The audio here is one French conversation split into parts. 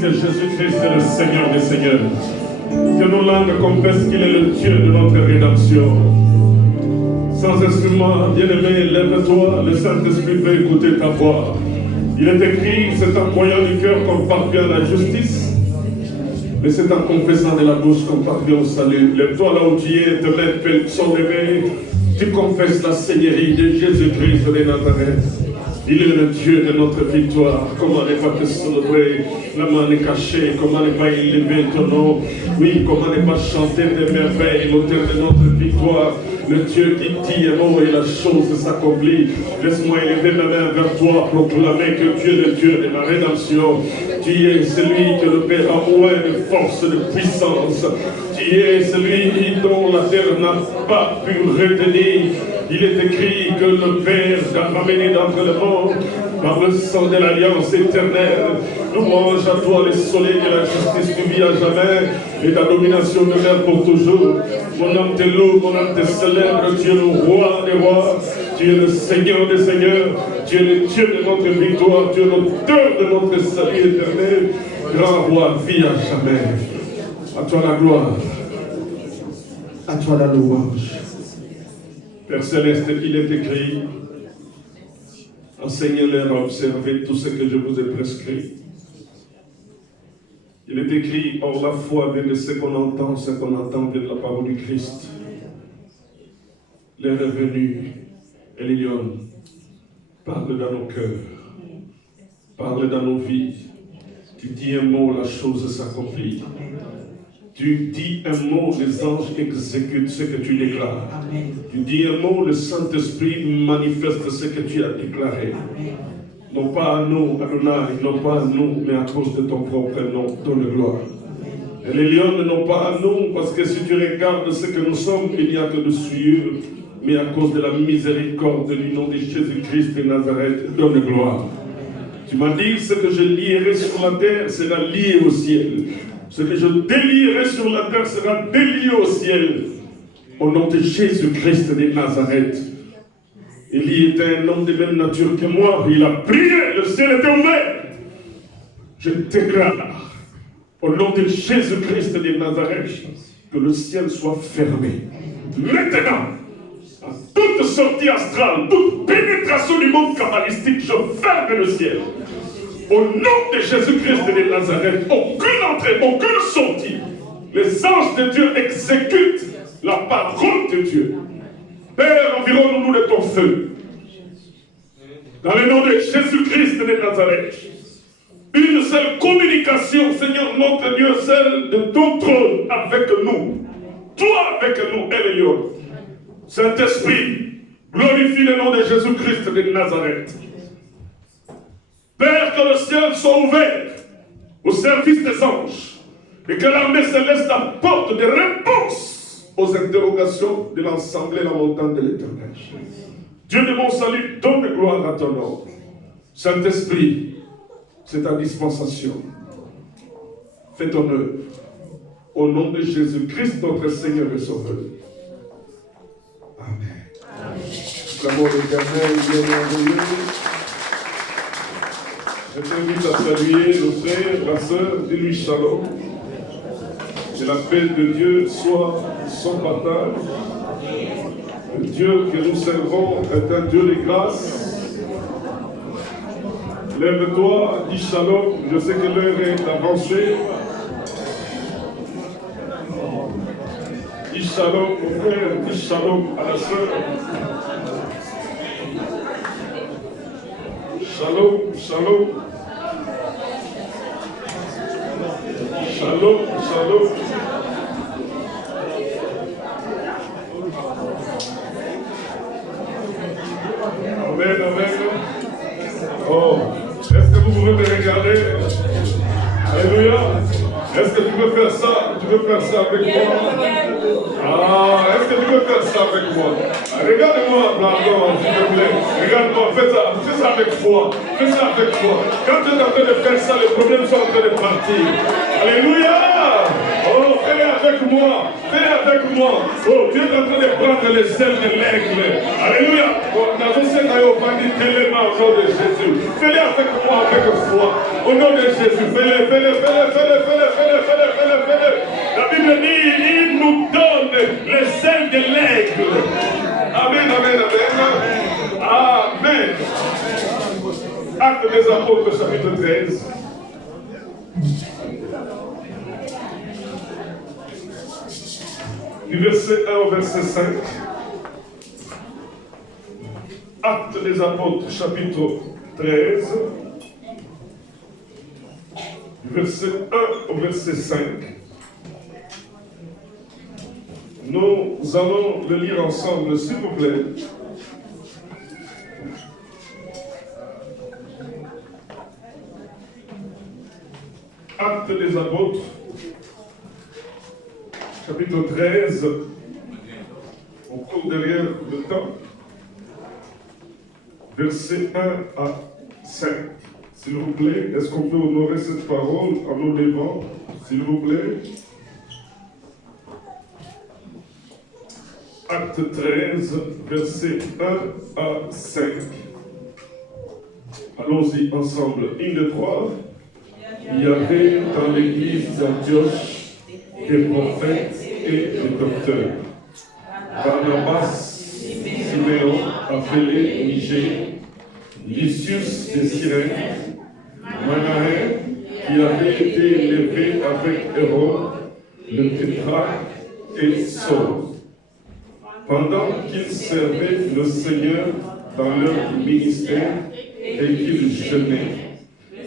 Que Jésus-Christ est le Seigneur des Seigneurs. Que nos langues confessent qu'il est le Dieu de notre rédemption. Sans instrument, bien-aimé, lève-toi, le Saint-Esprit veut écouter ta voix. Il est écrit, c'est en croyant du cœur qu'on parvient à la justice, mais c'est en confessant de la bouche qu'on parvient au salut. Lève-toi là où tu es, tes mains sont levées, tu confesses la Seigneurie de Jésus-Christ de Nazareth. Il est le Dieu de notre victoire. Comment ne pas te célébrer? La main est cachée. Comment ne pas élever ton nom? Oui, comment ne pas chanter des merveilles, l'auteur de notre victoire? Le Dieu qui dit un mot et la chose s'accomplit. Laisse-moi élever ma main vers toi, proclamer que tu es le Dieu de ma rédemption. Tu es celui que le Père a moins de force, de puissance. Tu es celui dont la terre n'a pas pu retenir. Il est écrit que le Père t'a ramené d'entre le monde par le sang de l'alliance éternelle. Louange à toi, le soleil de la justice, tu vis à jamais et ta domination demeure pour toujours. Mon âme te loue, mon âme te célèbre. Tu es le roi des rois, tu es le Seigneur des seigneurs, tu es le Dieu de notre victoire, tu es l'auteur de notre salut éternel. Grand roi, vis à jamais. À toi la gloire, à toi la louange. Père Céleste, il est écrit, enseignez-leur à observer tout ce que je vous ai prescrit. Il est écrit, or la foi vient de ce qu'on entend vient de la parole du Christ. Les revenus et les lions parlent dans nos cœurs, parlent dans nos vies. Tu dis un mot, la chose s'accomplit. Tu dis un mot, les anges exécutent ce que tu déclares. Amen. Tu dis un mot, le Saint-Esprit manifeste ce que tu as déclaré. Amen. Non pas à nous, Adonai, non pas à nous, mais à cause de ton propre nom, donne gloire. Amen. Et les lions n'ont pas à nous, parce que si tu regardes ce que nous sommes, il n'y a que de souillure, mais à cause de la miséricorde du nom de Jésus-Christ de Nazareth, donne gloire. Amen. Tu m'as dit, ce que je lierai sur la terre sera lié au ciel. Ce que je délierai sur la terre sera délié au ciel. Au nom de Jésus-Christ de Nazareth. Élie était un homme de même nature que moi. Il a prié, le ciel était ouvert. Je déclare, au nom de Jésus-Christ de Nazareth, que le ciel soit fermé. Maintenant, à toute sortie astrale, toute pénétration du monde kabbalistique, je ferme le ciel. Au nom de Jésus-Christ de Nazareth, aucune entrée, aucune sortie. Les anges de Dieu exécutent la parole de Dieu. Père, environne-nous de ton feu. Dans le nom de Jésus-Christ de Nazareth, une seule communication, Seigneur notre Dieu, celle de ton trône avec nous. Toi avec nous, Eliot. Saint-Esprit, glorifie le nom de Jésus-Christ de Nazareth. Père, que le ciel soit ouvert au service des anges et que l'armée céleste apporte des réponses aux interrogations de l'ensemble et la montagne de l'Éternel. Dieu de mon salut, donne gloire à ton nom. Saint-Esprit, c'est ta dispensation. Fais ton œuvre. Au nom de Jésus-Christ, notre Seigneur et Sauveur. Amen. L'amour éternel, bien merveilleux. Je t'invite à saluer nos frères, la sœur, dis-lui shalom. Que la paix de Dieu soit son partage. Le Dieu que nous servons est un Dieu de grâce. Lève-toi, dis shalom. Je sais que l'heure est avancée. Dis shalom au frère, dis shalom à la sœur. Shalom, shalom. Shalom, shalom. Amen, amen. Oh, est-ce que vous pouvez me regarder? Alléluia. Est-ce que tu veux faire ça? Tu veux faire ça avec moi? Ah, est-ce que tu veux faire ça avec moi? Regarde-moi, pardon, s'il te plaît. Regarde-moi, fais ça avec foi. Fais ça avec foi. Quand tu es en train de faire ça, les problèmes sont en train de partir. Alléluia! Oh, fais-le avec moi. Fais-le avec moi. Oh, tu es en train de prendre les ailes de l'aigle. Alléluia! Oh, agiter les mains au nom de Jésus. Fais-le avec moi, avec foi. Au nom de Jésus, fais-le, fais-le, fais-le, fais-le, fais-le, fais-le, fais-le, fais-le, fais-le. La Bible dit, il nous donne les ailes de l'aigle. Amen, amen, amen. Amen. Actes des Apôtres, chapitre 13. Du verset 1 au verset 5. Actes des Apôtres, chapitre 13. Du verset 1 au verset 5. Nous allons le lire ensemble, s'il vous plaît. Actes des Apôtres, chapitre 13, on court derrière le temps, verset 1 à 5. S'il vous plaît, est-ce qu'on peut honorer cette parole en nous levant, s'il vous plaît? Acte 13, verset 1 à 5. Allons-y ensemble. 1, 2, 3. Il y avait dans l'église d'Antioche des prophètes et des docteurs. Barnabas, Siméon, appelé Niger, Lysius de Cyrène, Manahen, qui avait été élevé avec Hérode, le tétrarque, et Saul. Pendant qu'ils servaient le Seigneur dans leur ministère et qu'ils jeûnaient,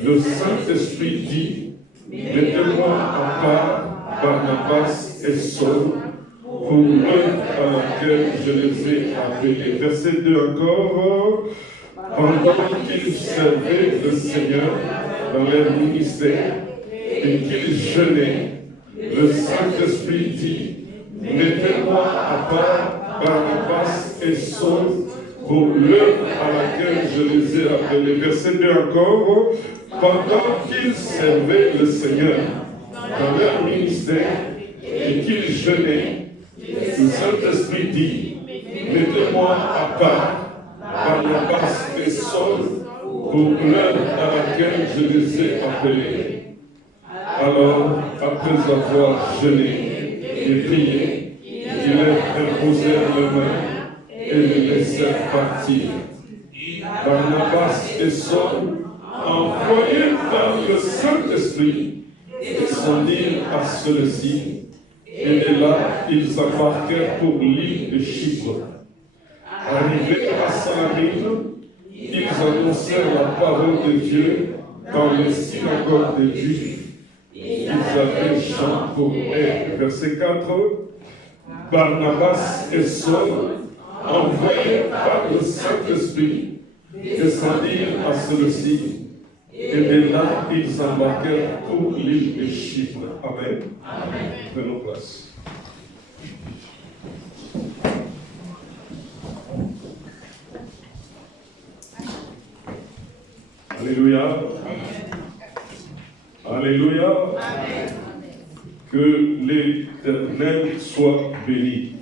le Saint-Esprit dit, mettez-moi à part Barnabas et Saul pour l'œuvre à laquelle je les ai appelés. Verset 2 encore. Pendant qu'ils servaient le Seigneur dans leur ministère et qu'ils jeûnaient, le Saint-Esprit dit, mettez-moi à part Barnabas et Saul pour l'œuvre à laquelle je les ai appelés. Verset 2 encore. Pendant qu'ils servaient le Seigneur dans leur ministère et qu'ils jeûnaient, le Saint-Esprit dit, mettez-moi à part Barnabas et Saul pour l'œuvre à laquelle je les ai appelés. Alors, après avoir jeûné et prié, ils leur imposèrent les mains et les laissèrent partir. Barnabas et Saul, envoyés par le Saint-Esprit, descendirent à celui-ci, et de là, ils embarquèrent pour l'île de Chypre. Arrivés à Salamine, ils annoncèrent la parole de Dieu dans les synagogues des Juifs. Ils avaient chant pour elle. Verset 4. Barnabas et Saul, envoyés par le Saint-Esprit, descendirent à celui-ci. Et de là, ils embarquèrent pour l'île de Chypre. Amen. Amen. Prenons place. Alléluia. Alléluia. Amen. Que l'Éternel soit béni.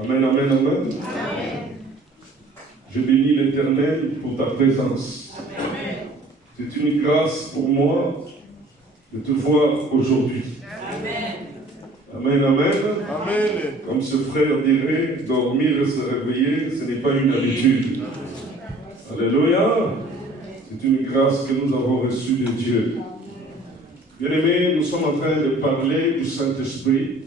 Amen, amen, amen. Amen. Je bénis l'Éternel pour ta présence. Amen. C'est une grâce pour moi de te voir aujourd'hui. Amen. Amen, amen. Amen. Comme ce frère dirait, dormir et se réveiller, ce n'est pas une habitude. Alléluia. C'est une grâce que nous avons reçue de Dieu. Bien-aimés, nous sommes en train de parler du Saint-Esprit.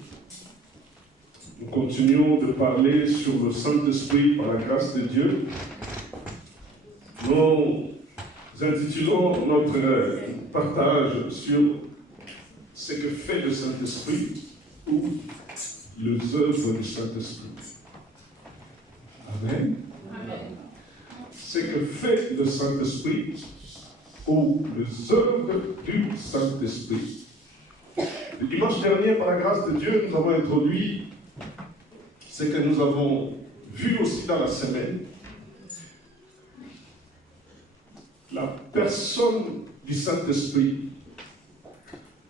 Nous continuons de parler sur le Saint-Esprit par la grâce de Dieu. Nous intitulons notre partage sur ce que fait le Saint-Esprit ou les œuvres du Saint-Esprit. Amen. Amen. Ce que fait le Saint-Esprit ou les œuvres du Saint-Esprit. Le dimanche dernier, par la grâce de Dieu, nous avons introduit ce que nous avons vu aussi dans la semaine. La personne du Saint-Esprit.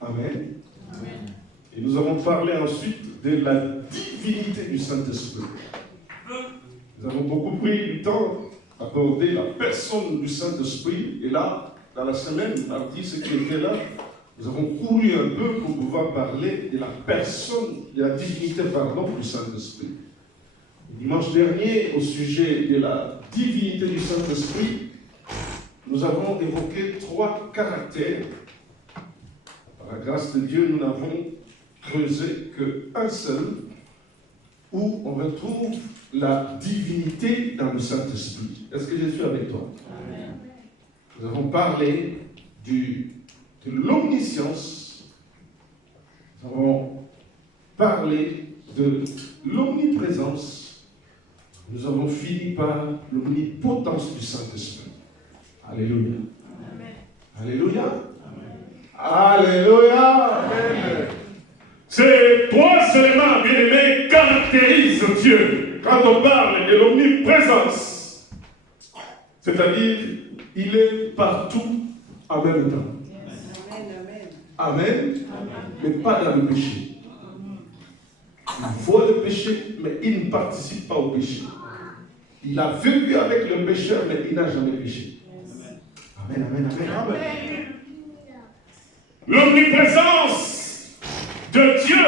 Amen. Amen. Et nous avons parlé ensuite de la divinité du Saint-Esprit. Nous avons beaucoup pris du temps aborder la personne du Saint-Esprit. Et là, dans la semaine, mardi, ceux qui étaient là, nous avons couru un peu pour pouvoir parler de la personne, de la divinité, du Saint-Esprit. Dimanche dernier, au sujet de la divinité du Saint-Esprit, nous avons évoqué 3 caractères. Par la grâce de Dieu, nous n'avons creusé qu'un seul, où on retrouve la divinité dans le Saint-Esprit. Est-ce que je suis avec toi? Amen. Nous avons parlé de l'omniscience. Nous avons parlé de l'omniprésence. Nous avons fini par l'omnipotence du Saint-Esprit. Alléluia. Amen. Alléluia. Amen. Alléluia. Amen. Ces 3 éléments, bien-aimés, caractérisent Dieu. Quand on parle de l'omniprésence, c'est-à-dire, il est partout en même temps. Amen. Amen. Mais pas dans le péché. Il voit le péché, mais il ne participe pas au péché. Il a vécu avec le pécheur, mais il n'a jamais péché. Amen, amen, amen, amen. L'omniprésence de Dieu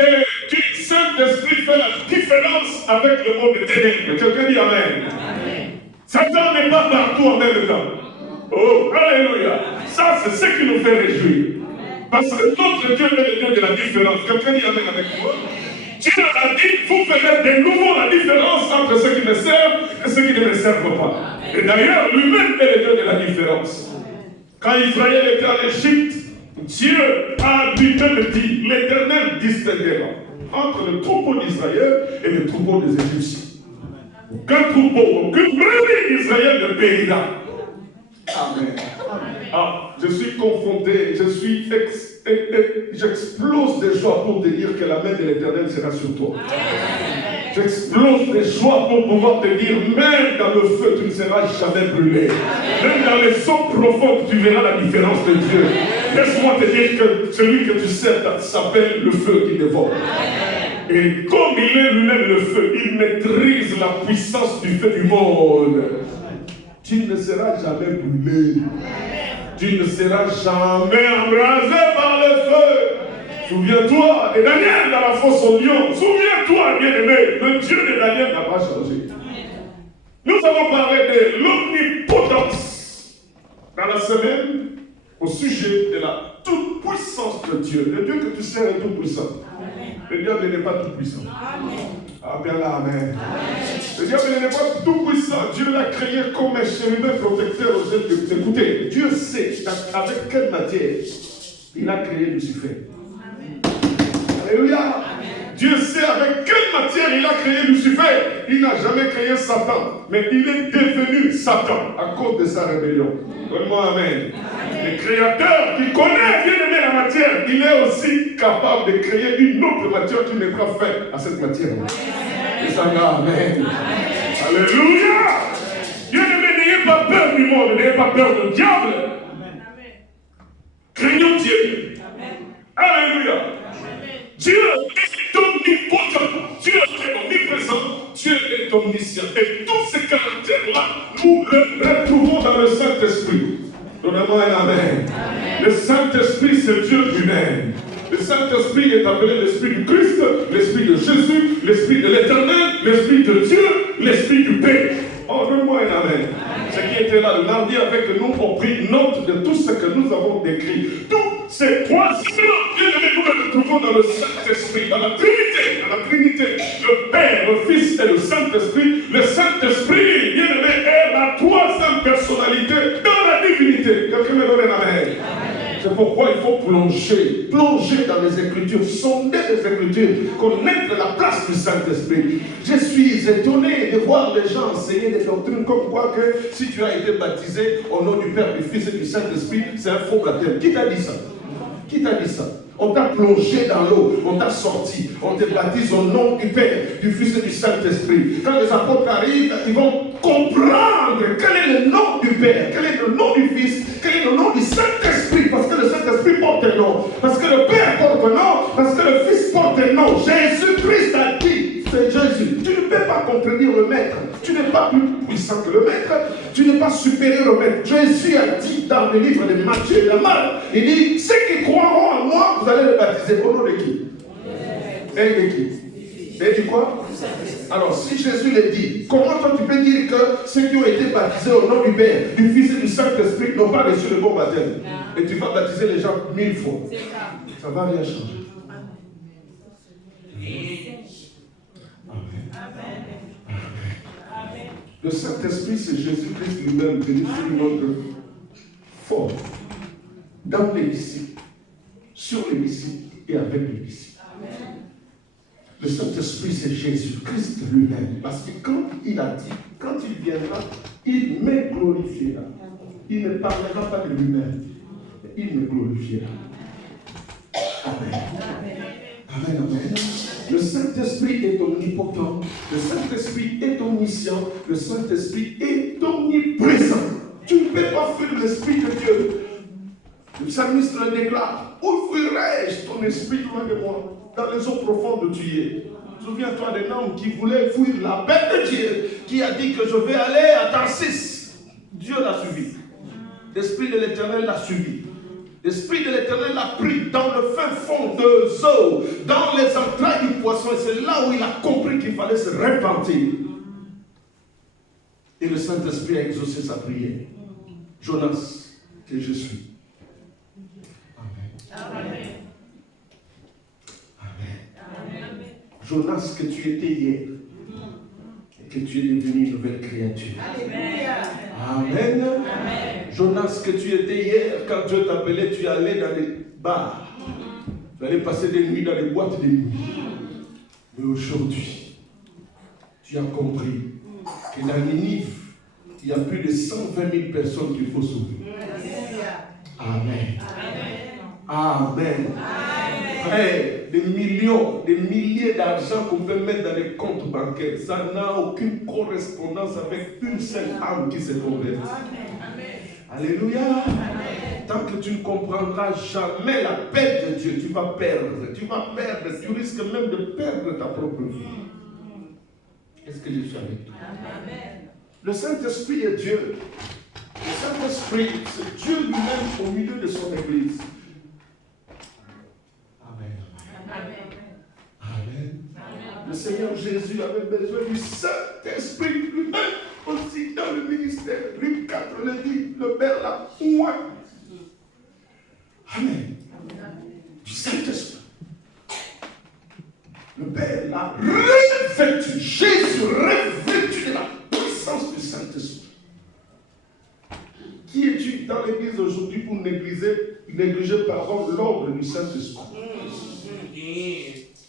et du Saint-Esprit fait la différence avec le monde des ténèbres. Quelqu'un dit amen. Amen. Satan n'est pas partout en même temps. Oh, alléluia. Ça, c'est ce qui nous fait réjouir. Parce que notre Dieu est le Dieu de la différence. Quelqu'un dit amen avec moi. Dieu a dit, vous ferez de nouveau la différence entre ceux qui me servent et ceux qui ne me servent pas. Et d'ailleurs, lui-même est le Dieu de la différence. Quand Israël était en Égypte, Dieu a lui-même dit, l'Éternel distinguera entre le troupeau d'Israël et le troupeau des Égyptiens. Aucun troupeau, aucune brebis d'Israël ne périra. Amen. Ah, je suis confronté, j'explose de joie pour te dire que la main de l'Éternel sera sur toi. J'explose de joie pour pouvoir te dire, même dans le feu, tu ne seras jamais brûlé. Même dans les eaux profondes, tu verras la différence de Dieu. Laisse-moi te dire que celui que tu sais s'appelle le feu qui dévore. Et comme il est lui-même le feu, il maîtrise la puissance du feu du monde. Tu ne seras jamais brûlé. Tu ne seras jamais embrasé par le feu. Souviens-toi de Daniel dans la fosse au lion. Souviens-toi, bien-aimé, le Dieu de Daniel n'a pas changé. Nous avons parlé de l'omnipotence dans la semaine au sujet de la toute-puissance de Dieu. Le Dieu que tu sers est tout-puissant. Le diable n'est pas tout-puissant. Ah bien là, amen. Le diable n'est pas tout-puissant. Dieu l'a créé comme un chérubin protecteur aux yeux de. Écoutez, Dieu sait avec quelle matière il a créé Lucifer. Alléluia. Amen. Dieu sait avec quelle matière il a créé Lucifer. Il n'a jamais créé Satan, mais il est devenu Satan à cause de sa rébellion. Donne-moi amen. Le créateur qui connaît bien aimé la matière, il est aussi capable de créer une autre matière qui mettra fin à cette matière. Et ça va, amen. Alléluia. Bien aimé, n'ayez pas peur du monde, n'ayez pas peur du diable. Craignons Dieu. Alléluia. Dieu est omnipotent, Dieu est omniprésent, Dieu est omniscient. Et tous ces caractères-là, nous les retrouvons dans le Saint-Esprit. Donnez-moi un amen. Le Saint-Esprit, c'est Dieu lui-même. Le Saint-Esprit est appelé l'Esprit du Christ, l'Esprit de Jésus, l'Esprit de l'Éternel, l'Esprit de Dieu, l'Esprit du Père. Oh, donne-moi un amen. Ceux qui étaient là le mardi avec nous ont pris note de tout ce que nous avons décrit. Tous ces 3 bien-aimés, nous les retrouvons dans le Saint-Esprit, dans la Trinité, le Père, le Fils et le Saint-Esprit. Le Saint-Esprit, bien-aimé, est la 3e personnalité dans la divinité. Quelqu'un me donne un amen. C'est pourquoi il faut plonger dans les Écritures, sonder les Écritures, connaître la place du Saint-Esprit. Je suis étonné de voir les gens enseigner des doctrines comme quoi que si tu as été baptisé au nom du Père, du Fils et du Saint-Esprit, c'est un faux baptême. Qui t'a dit ça? Qui t'a dit ça? On t'a plongé dans l'eau, on t'a sorti, on te baptise au nom du Père, du Fils et du Saint-Esprit. Quand les apôtres arrivent, ils vont comprendre quel est le nom du Père, quel est le nom du Fils, quel est le nom du Saint-Esprit, parce que le Saint-Esprit porte un nom, parce que le Père porte un nom, parce que le Fils porte un nom. Jésus-Christ a dit, c'est Jésus. Tu ne peux pas contredire le Maître. Tu n'es pas plus puissant que le maître. Tu n'es pas supérieur au maître. Jésus a dit dans le livre de Matthieu et de Marc, il dit, ceux qui croiront en moi, vous allez les baptiser. Au nom de qui? Et de qui? Et dit quoi? Alors, si Jésus le dit, comment toi tu peux dire que ceux qui ont été baptisés au nom du Père, du Fils et du Saint-Esprit n'ont pas reçu le bon baptême? Et tu vas baptiser les gens 1000 fois. Ça ne va rien changer. Amen. Le Saint-Esprit, c'est Jésus-Christ lui-même, venu sur notre forme, dans les disciples, sur les disciples et avec les disciples. Amen. Le Saint-Esprit, c'est Jésus-Christ lui-même. Parce que quand il a dit, quand il viendra, il me glorifiera. Il ne parlera pas de lui-même, mais il me glorifiera. Amen. Amen, amen. Le Saint-Esprit est omnipotent. Le Saint-Esprit est omniscient. Le Saint-Esprit est omniprésent. Tu ne peux pas fuir l'Esprit de Dieu. Le psalmiste le déclare. Où fuirai-je ton esprit loin de moi? Dans les eaux profondes tu y es. Souviens-toi d'un homme qui voulait fuir la paix de Dieu, qui a dit que je vais aller à Tarsis. Dieu l'a suivi. L'Esprit de l'Éternel l'a suivi. L'Esprit de l'Éternel l'a pris dans le fin fond des eaux, dans les entrailles du poisson. Et c'est là où il a compris qu'il fallait se repentir. Et le Saint-Esprit a exaucé sa prière. Jonas, que je suis. Amen. Amen. Amen. Jonas, que tu étais hier. Et que tu es devenu une nouvelle créature. Alléluia. Amen. Amen. Jonas, que tu étais hier, quand Dieu t'appelait, tu allais dans les bars. Tu allais passer des nuits dans les boîtes de nuit. Mais aujourd'hui, tu as compris que dans Ninive, il y a plus de 120 000 personnes qu'il faut sauver. Amen. Amen. Frère, des millions, des milliers d'argent qu'on peut mettre dans les comptes bancaires, ça n'a aucune correspondance avec une seule âme qui se convertit. Alléluia. Amen. Tant que tu ne comprendras jamais la paix de Dieu, tu vas perdre. Tu vas perdre. Tu risques même de perdre ta propre vie. Est-ce que je suis avec toi? Amen. Le Saint-Esprit est Dieu. Le Saint-Esprit, c'est Dieu lui-même au milieu de son Église. Amen. Amen. Amen. Le Seigneur Jésus avait besoin du Saint-Esprit lui-même aussi dans le ministère. Luc 4 le dit, le Père l'a point. Amen. Du Saint-Esprit. Le Père l'a revêtu. Jésus revêtu de la puissance du Saint-Esprit. Qui es-tu dans l'église aujourd'hui pour négliger l'ordre du Saint-Esprit?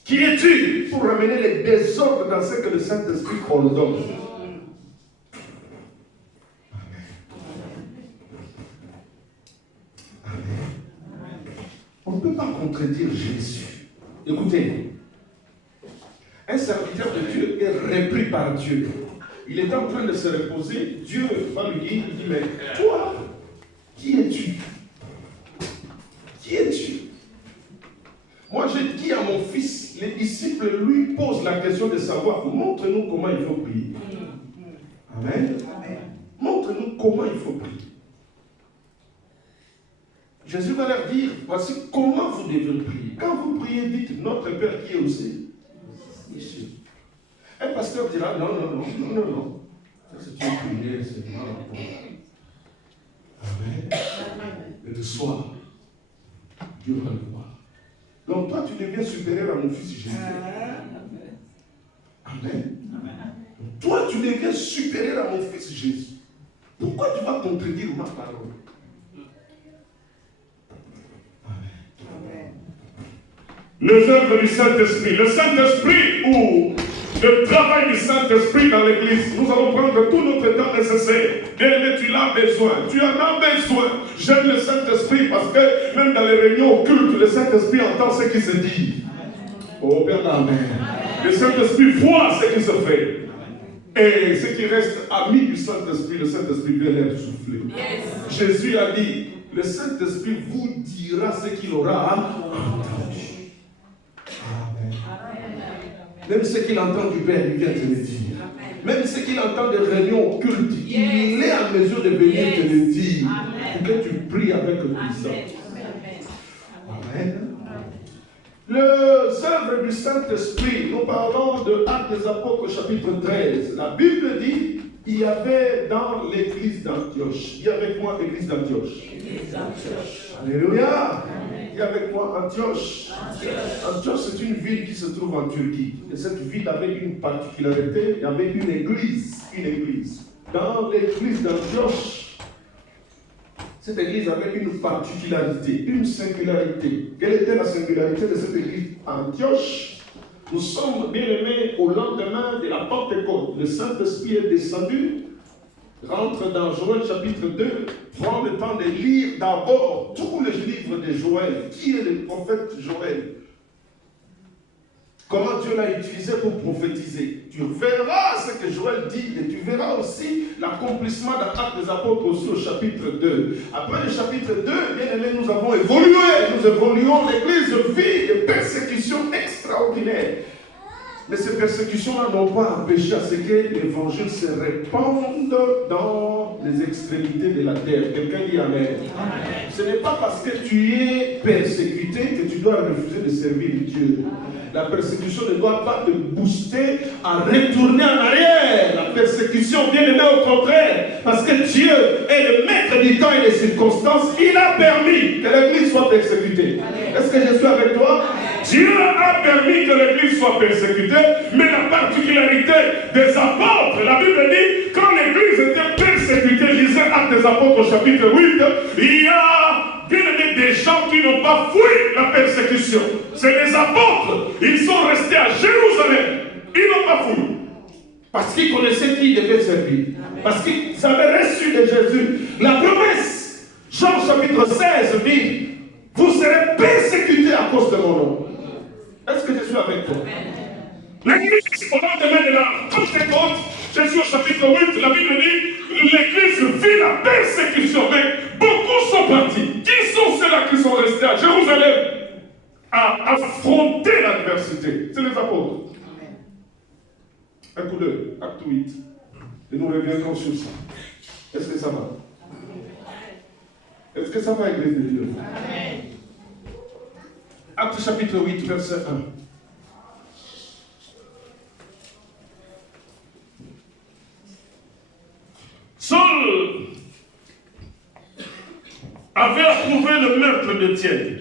Qui es-tu pour ramener les désordres dans ce que le Saint-Esprit ordonne? On ne peut pas contredire Jésus. Écoutez, un serviteur de Dieu est repris par Dieu. Il est en train de se reposer. Dieu va lui dire, il dit, mais toi, qui es-tu? Qui es-tu? Moi, j'ai dit à mon fils, les disciples lui posent la question de savoir, montre-nous comment il faut prier. Amen. Montre-nous comment il faut prier. Jésus va leur dire, voici comment vous devez prier. Quand vous priez, dites, notre Père qui est au ciel. Ici. Un pasteur dira, non. Ça c'est une prière, c'est mal. Amen. Et le soir, Dieu va le voir. Donc toi, tu deviens supérieur à mon fils Jésus. Amen. Toi, tu deviens supérieur à mon fils Jésus. Pourquoi tu vas contredire ma parole? Les œuvres du Saint-Esprit. Le Saint-Esprit ou le travail du Saint-Esprit dans l'église. Nous allons prendre tout notre temps nécessaire. Bien-aimé, tu l'as besoin. Tu en as besoin. J'aime le Saint-Esprit parce que même dans les réunions occultes, le Saint-Esprit entend ce qui se dit. Oh, Père, Amen. Le Saint-Esprit voit ce qui se fait. Et ceux qui restent amis du Saint-Esprit, le Saint-Esprit vient leur souffler. Yes. Jésus a dit, le Saint-Esprit vous dira ce qu'il aura entendu. Amen. Même ce qu'il entend du Père, il vient te le dire. Même ce qu'il entend de réunions occultes, il est en mesure de venir te le dire. Pour que tu pries avec puissance. Amen. Les œuvres du Saint-Esprit, nous parlons de Actes des Apôtres chapitre 13. La Bible dit, il y avait dans l'église d'Antioche. Il y a avec moi l'église d'Antioche. Alléluia. Il y a avec moi Antioche. Antioche, c'est une ville qui se trouve en Turquie. Et cette ville avait une particularité, il y avait une église. Dans l'église d'Antioche, cette église avait une particularité, une singularité. Quelle était la singularité de cette église Antioche? Nous sommes bien aimés au lendemain de la Pentecôte. Le Saint-Esprit est descendu, rentre dans Joël chapitre 2, prend le temps de lire d'abord tous les livres de Joël. Qui est le prophète Joël? Comment Dieu l'a utilisé pour prophétiser. Tu verras ce que Joël dit et tu verras aussi l'accomplissement d'un acte des apôtres aussi au chapitre 2. Après le chapitre 2, bien aimé, nous avons évolué. Nous évoluons, l'Église vit des persécutions extraordinaires. Mais ces persécutions-là n'ont pas empêché à ce que l'évangile se répande dans les extrémités de la terre. Quelqu'un dit Amen. Amen. Ce n'est pas parce que tu es persécuté que tu dois refuser de servir Dieu. La persécution ne doit pas te booster à retourner en arrière. La persécution, bien aimé, au contraire, parce que Dieu est le maître du temps et des circonstances, il a permis que l'Église soit persécutée. Est-ce que je suis avec toi? Dieu a permis que l'Église soit persécutée, mais la particularité des apôtres, la Bible dit, quand l'Église était persécutée, lisez Actes des Apôtres au chapitre 8, il y a bien aimé des gens qui n'ont pas fui la persécution. C'est les apôtres, ils sont restés à Jérusalem, ils n'ont pas fui. Parce qu'ils connaissaient qui ils devaient servir. Parce qu'ils avaient reçu de Jésus la promesse. Jean chapitre 16 dit, vous serez persécutés à cause de mon nom. Est-ce que je suis avec toi? L'Église, au lendemain de la Pentecôte, Jésus au chapitre 8, la Bible dit, l'Église vit la persécution, mais beaucoup sont partis. Qui sont ceux-là qui sont restés à Jérusalem à affronter l'adversité? C'est les apôtres. Un coup d'œil, acte 8. Et nous reviendrons sur ça. Est-ce que ça va? Est-ce que ça va, Église de Dieu? Amen. Acte chapitre 8, verset 1. Saul avait approuvé le meurtre d'Étienne.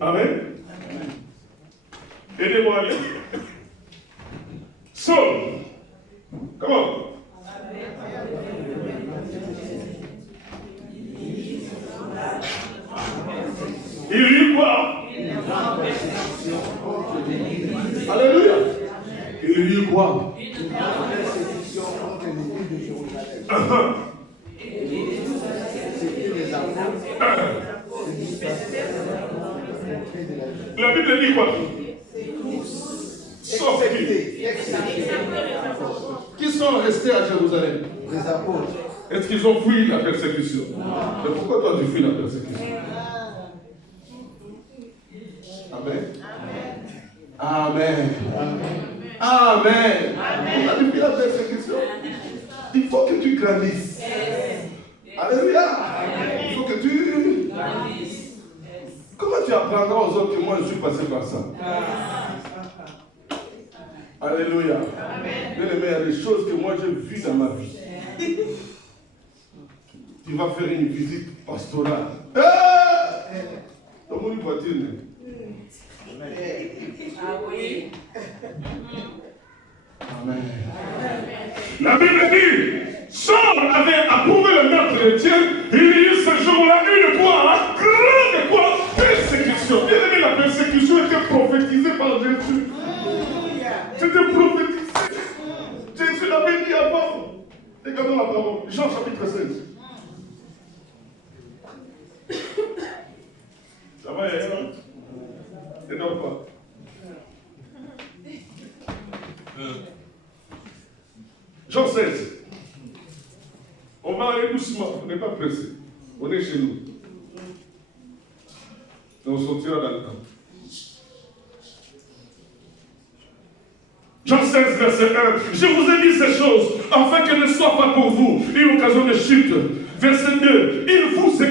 Amen. Aidez-moi à lire. Saul, comment? Il y eut quoi? Alléluia. Il y eut quoi? La Bible dit quoi? Sauf qui sont restés à Jérusalem? Les apôtres. Est-ce qu'ils ont fui la persécution? Mais pourquoi toi tu fuis la persécution? Amen. Amen. Amen. On a fui la persécution. Il faut que tu grandisses. Alléluia. Il faut que tu grandisses. Comment tu apprendras aux autres que moi je suis passé par ça? Alléluia. Bien aimé, il y a des choses que moi j'ai vues dans ma vie. Tu vas faire une visite pastorale. Dans mon voiture. Ah oui. Amen. La Bible dit, Saul avait approuvé le meurtre d'Étienne, il y a eu ce jour-là une grande persécution. Bien aimé, la persécution était prophétisée par Jésus. C'était prophétisé. Jésus l'avait dit avant. Regardons la parole. Jean chapitre 16. Ça va, Yaya? Et non pas. Jean 16. On va aller doucement, on n'est pas pressé. On est chez nous. Et on sortira dans le temps. Jean 16, verset 1. Je vous ai dit ces choses, afin qu'elles ne soient pas pour vous une occasion de chute. Verset 2. Ils vous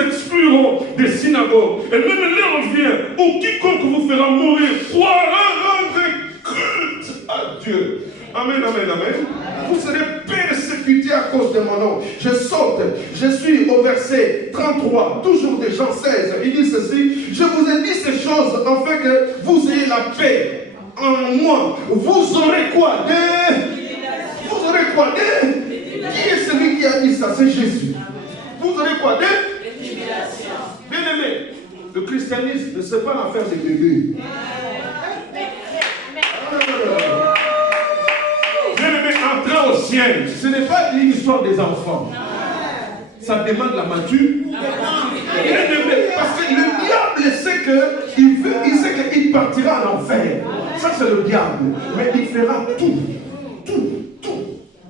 excluront des synagogues. Et même l'heure vient où quiconque vous fera mourir croira rendre culte à Dieu. Amen, amen, amen. Vous serez persécutés à cause de mon nom. Je saute. Je suis au verset 33, toujours de Jean 16. Il dit ceci. Je vous ai dit ces choses afin que vous ayez la paix. En moi, vous aurez quoi? Vous aurez quoi? Qui est celui qui a dit ça? C'est Jésus. Vous aurez quoi? Bien aimé, le christianisme ne c'est pas l'affaire des bébés. Bien aimé, entrer au ciel, ce n'est pas une histoire des enfants. Ça demande la maturité. Parce que le diable sait qu'il partira en enfer. Ça c'est le diable. Mais il fera tout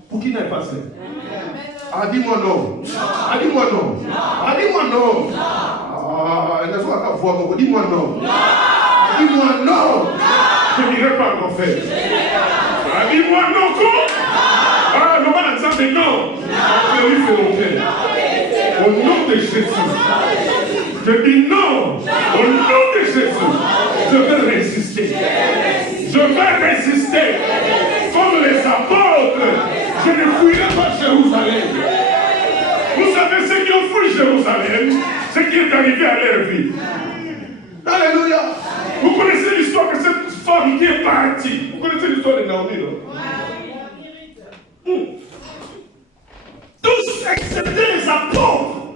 pour qu'il n'ait pas ça. Ah, dis-moi non. Ah, dis-moi non. Ah, dis-moi non. Ah, dis-moi non. Dis-moi non. Je n'irai pas en enfer. Ah, dis-moi non, quoi? Ah, non, pas l'exemple de non. Je lui fais l'enfer. Au nom de Jésus. Je dis non. Au nom de Jésus. Je vais résister. Je vais résister. Comme les apôtres. Je ne fuirai pas Jérusalem. Vous savez ce qui ont fui Jérusalem, ce qui est arrivé à leur vie. Alléluia. Vous connaissez l'histoire de cette femme qui est partie. Vous connaissez l'histoire de Naomi, non? Tous excepté les apôtres.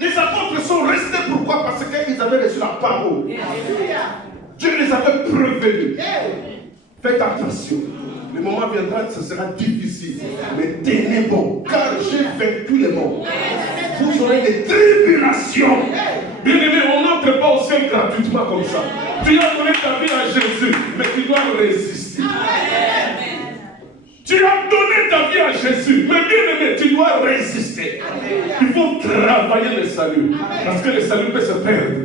Les apôtres sont restés. Pourquoi? Parce qu'ils avaient reçu la parole. Dieu les avait prévenus. Faites attention. Le moment viendra, ce sera difficile. Mais tenez bon, car j'ai vaincu le monde. Vous aurez des tribulations. Bien aimé, on n'entre pas au ciel gratuitement comme ça. Tu as donné ta vie à Jésus, mais tu dois résister. Tu as donné ta vie à Jésus, mais bien aimé, tu dois résister. Il faut travailler le salut. Parce que le salut peut se perdre.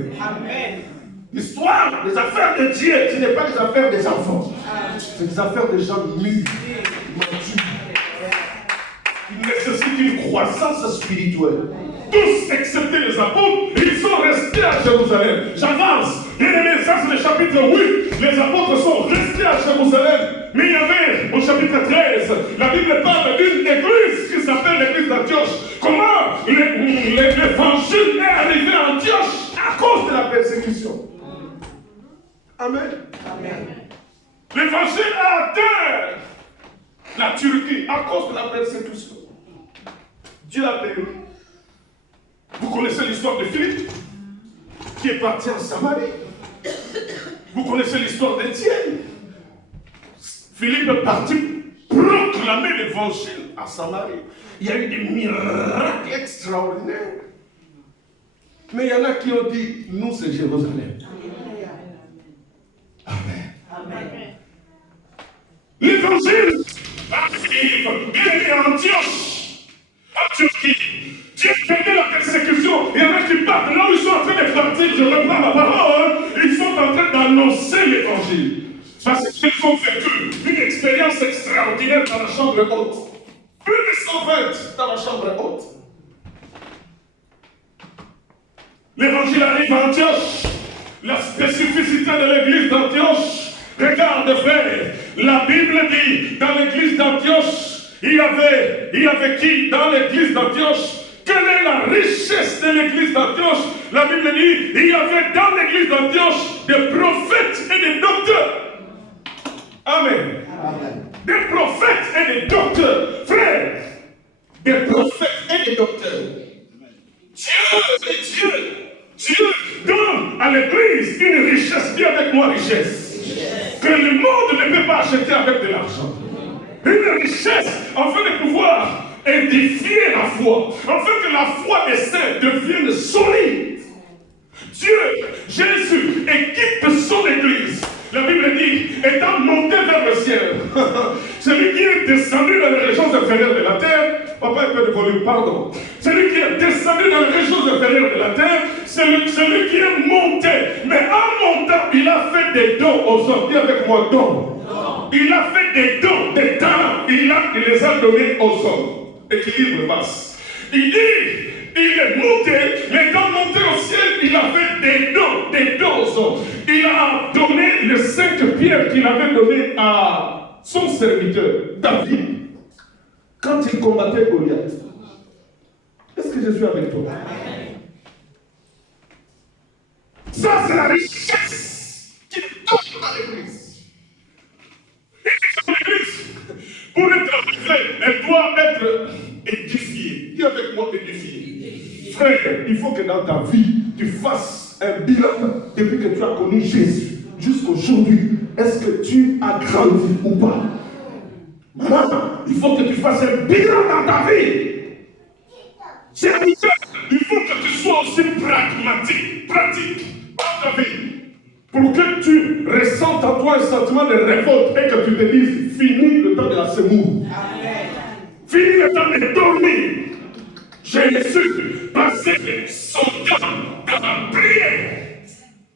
L'histoire des affaires de Dieu, ce n'est pas des affaires des enfants. C'est des affaires des gens mûrs, matures. Il nécessite une croissance spirituelle. Tous, excepté les apôtres, ils sont restés à Jérusalem. J'avance. Bien aimé, ça c'est le chapitre 8. Les apôtres sont restés à Jérusalem. Mais il y avait, au chapitre 13, la Bible parle d'une église qui s'appelle l'église d'Antioche. Comment l'évangile est arrivé à Antioche à cause de la persécution. Amen. Amen. L'évangile a atteint la Turquie à cause de la persécution. Dieu a permis. Vous connaissez l'histoire de Philippe qui est parti en Samarie. Vous connaissez l'histoire d'Étienne. Philippe est parti proclamer l'évangile à Samarie. Il y a eu des miracles extraordinaires. Mais il y en a qui ont dit, nous c'est Jérusalem. Amen. Amen. L'évangile arrive bien à Antioche, en Turquie. Dieu fait la persécution. Il y en a qui partent. Là où ils sont en train de partir, je reprends ma parole, ils sont en train d'annoncer l'évangile. Parce qu'ils ont vécu une expérience extraordinaire dans la chambre haute. Plus de 120 dans la chambre haute. L'évangile arrive à Antioche. La spécificité de l'église d'Antioche. Regarde frère, la Bible dit dans l'église d'Antioche, il y avait qui dans l'église d'Antioche? Quelle est la richesse de l'église d'Antioche? La Bible dit, il y avait dans l'église d'Antioche des prophètes et des docteurs. Amen. Amen. Des prophètes et des docteurs. Frère, des prophètes et des docteurs. Dieu donne à l'église une richesse. Dis avec moi richesse. Que le monde ne peut pas acheter avec de l'argent. Une richesse afin de pouvoir édifier la foi. Afin que la foi des saints devienne solide. Dieu, Jésus, équipe son église. La Bible dit, étant monté vers le ciel, celui qui est descendu dans les régions inférieures de la terre, papa un peu de volume, pardon. Celui qui est descendu dans les régions inférieures de la terre, c'est celui qui est monté. Mais en montant, il a fait des dons aux hommes. Dis avec moi, dons. il a fait des dons, des talents, il les a donnés aux hommes. Équilibre basse. Il dit, il est monté, mais dans monter au ciel, il a fait des dons aux hommes. Il a donné les 5 pierres qu'il avait données à son serviteur, David, quand il combattait Goliath. Est-ce que je suis avec toi? Ça, c'est la richesse qui donne à l'Église. Et l'Église, pour être vraie, elle doit être édifiée. Dis avec moi, édifiée. Frère, il faut que dans ta vie, tu fasses un bilan depuis que tu as connu Jésus jusqu'aujourd'hui. Est-ce que tu as grandi ou pas? Maman, il faut que tu fasses un bilan dans ta vie. Serviteur, il faut que tu sois aussi pragmatique, pratique dans ta vie. Pour que tu ressentes en toi un sentiment de révolte et que tu te dises, fini le temps de la semoule. Fini le temps de dormir. Jésus passait son temps dans la prière.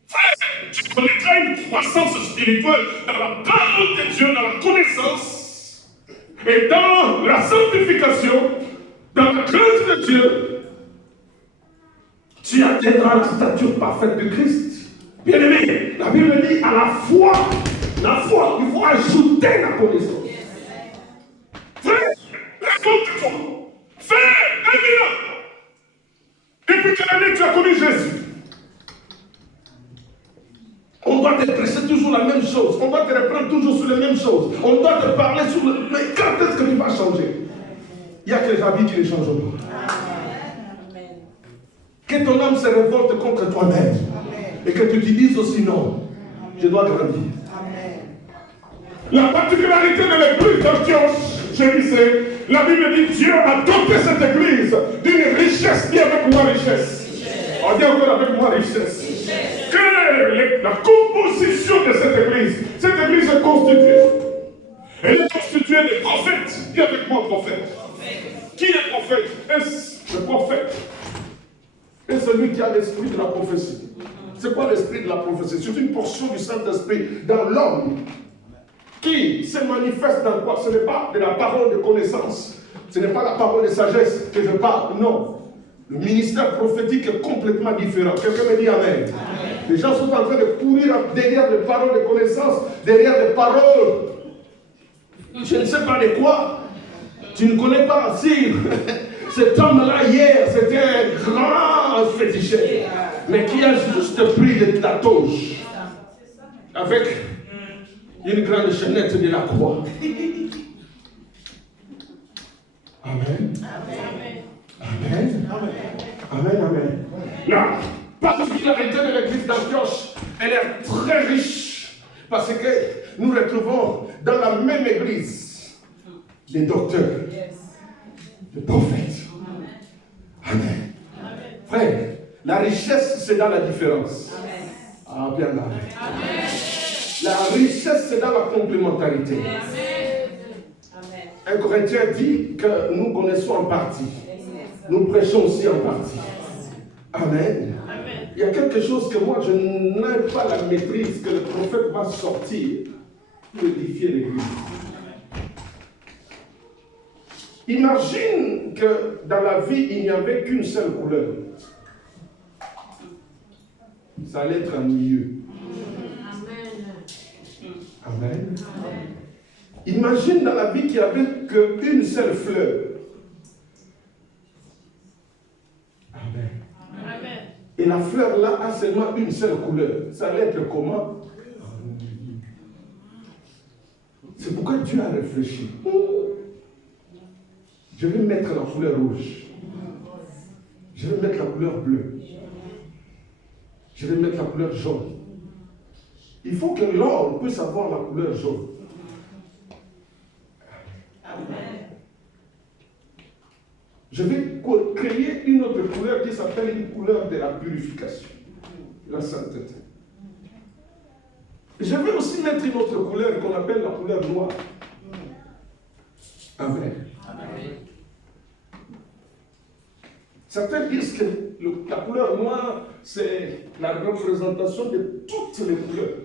Frère, tu connaîtras une croissance spirituelle dans la parole de Dieu, dans la connaissance et dans la sanctification, dans la crainte de Dieu. Tu atteindras la stature parfaite de Christ. Bien aimé, la Bible dit à la foi, il faut ajouter la connaissance. Frère, raconte-toi. Fais un bilan. Depuis quelle année tu as connu Jésus? On doit te presser toujours la même chose. On doit te reprendre toujours sur les mêmes choses. On doit te parler sur le... Mais quand est-ce que tu vas changer? Il n'y a que les habits qui ne changent pas. Que ton âme se révolte contre toi-même. Et que tu te dises aussi non, je dois grandir. La particularité de l'église d'Antioche, je disais, la Bible dit Dieu a doté cette église d'une richesse. Dis avec moi richesse. On dit encore avec moi richesse. Quelle est la composition de cette église? Cette église est constituée. Elle est constituée de prophètes. Dis avec moi prophète. Qui est prophète? Est-ce le prophète? Et celui qui a l'esprit de la prophétie. C'est quoi l'esprit de la prophétie? C'est une portion du Saint-Esprit dans l'homme qui se manifeste dans quoi? Ce n'est pas de la parole de connaissance. Ce n'est pas la parole de sagesse que je parle. Non. Le ministère prophétique est complètement différent. Quelqu'un me dit Amen. Amen. Les gens sont en train de courir derrière des paroles de connaissance, derrière des paroles. Je ne sais pas de quoi. Tu ne connais pas. Si cet homme-là, hier, c'était un grand féticheur, mais qui a juste pris la toge avec une grande chaînette de la croix. Amen. Amen. Amen. Amen. La particularité de l'église d'Antioche, elle est très riche parce que nous retrouvons dans la même église des docteurs, des prophètes. Amen. Frère, la richesse, c'est dans la différence. Amen. Ah, bien là. La richesse, c'est dans la complémentarité. Amen. Un Corinthien dit que nous connaissons en partie. Nous prêchons aussi en partie. Amen. Amen. Il y a quelque chose que moi, je n'ai pas la maîtrise, que le prophète va sortir pour édifier l'église. Imagine que dans la vie, il n'y avait qu'une seule couleur. Ça allait être ennuyeux. Amen. Amen. Imagine dans la vie qu'il n'y avait qu'une seule fleur. Amen. Amen. Et la fleur là a seulement une seule couleur. Ça allait être comment? C'est pourquoi Dieu a réfléchi. Je vais mettre la couleur rouge. Je vais mettre la couleur bleue. Je vais mettre la couleur jaune. Il faut que l'homme puisse avoir la couleur jaune. Amen. Je vais créer une autre couleur qui s'appelle une couleur de la purification, la sainteté. Je vais aussi mettre une autre couleur qu'on appelle la couleur noire. Amen. Amen. Certains disent que la couleur noire, c'est la représentation de toutes les couleurs.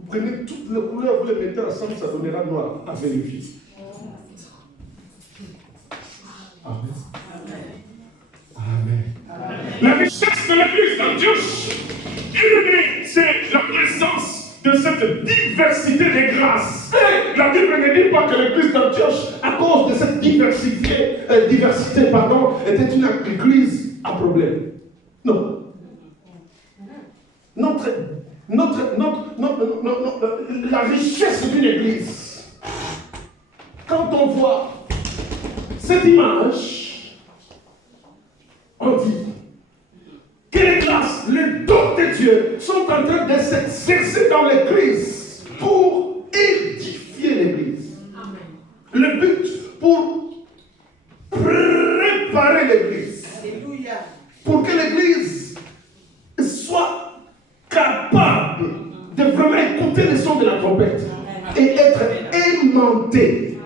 Vous prenez toutes les couleurs, vous les mettez ensemble, ça donnera noir à vérifier. Amen. Amen. La richesse de l'église d'Antioche, c'est la présence de cette diversité des grâces. La Bible ne dit pas que l'église d'Antioche, à cause de cette diversité, était une église à problème. Non. La richesse d'une église, quand on voit cette image, on dit que les grâces, les dons de Dieu sont en train de s'exercer dans l'église pour édifier l'église. Le but pour préparer l'église. Pour que l'église soit capable de vraiment écouter le son de la trompette et être aimantée.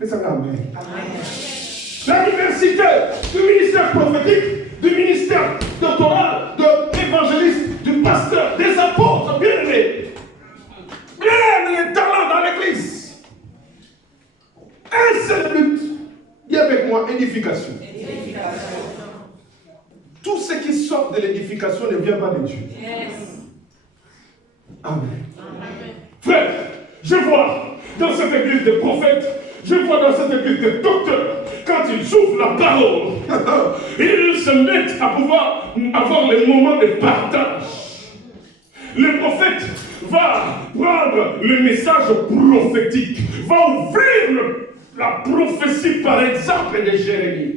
Amen. La diversité du ministère prophétique, du ministère doctoral, de l'évangéliste, du pasteur, des apôtres, bien-aimés. Bien les talents dans l'église. Un seul but. Dis avec moi, édification. Tout ce qui sort de l'édification ne vient pas de Dieu. Amen. Frère, je vois dans cette église de prophètes, je vois dans cette église de docteurs, quand ils ouvrent la parole, ils se mettent à pouvoir avoir les moments de partage. Le prophète va prendre le message prophétique, va ouvrir la prophétie par exemple de Jérémie.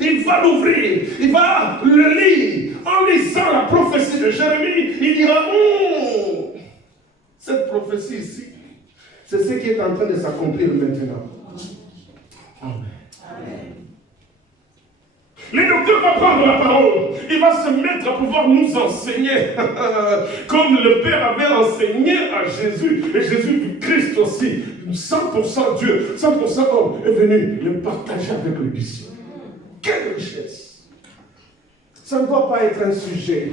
Il va l'ouvrir, il va le lire. En lisant la prophétie de Jérémie, il dira, cette prophétie ici, c'est ce qui est en train de s'accomplir maintenant. Amen. Le docteur va prendre la parole, il va se mettre à pouvoir nous enseigner, comme le Père avait enseigné à Jésus, et Jésus du Christ aussi, 100% Dieu, 100% homme, est venu le partager avec les disciples. Quelle richesse! Ça ne doit pas être un sujet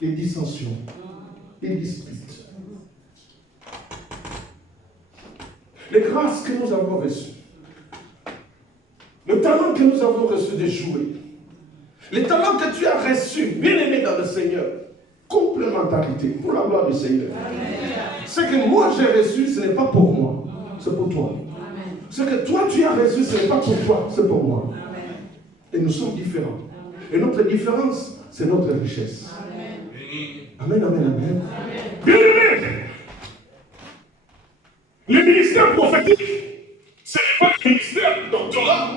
de dissension, de disputes. Les grâces que nous avons reçues, le talent que nous avons reçu de jouer, les talents que tu as reçus, bien-aimé dans le Seigneur, complémentarité pour la gloire du Seigneur. Ce que moi j'ai reçu, ce n'est pas pour moi, c'est pour toi. Ce que toi tu as reçu, ce n'est pas pour toi, c'est pour moi. Et nous sommes différents. Et notre différence, c'est notre richesse. Amen, amen, amen. Bien-aimé, le ministère prophétique, ce n'est pas le ministère doctoral.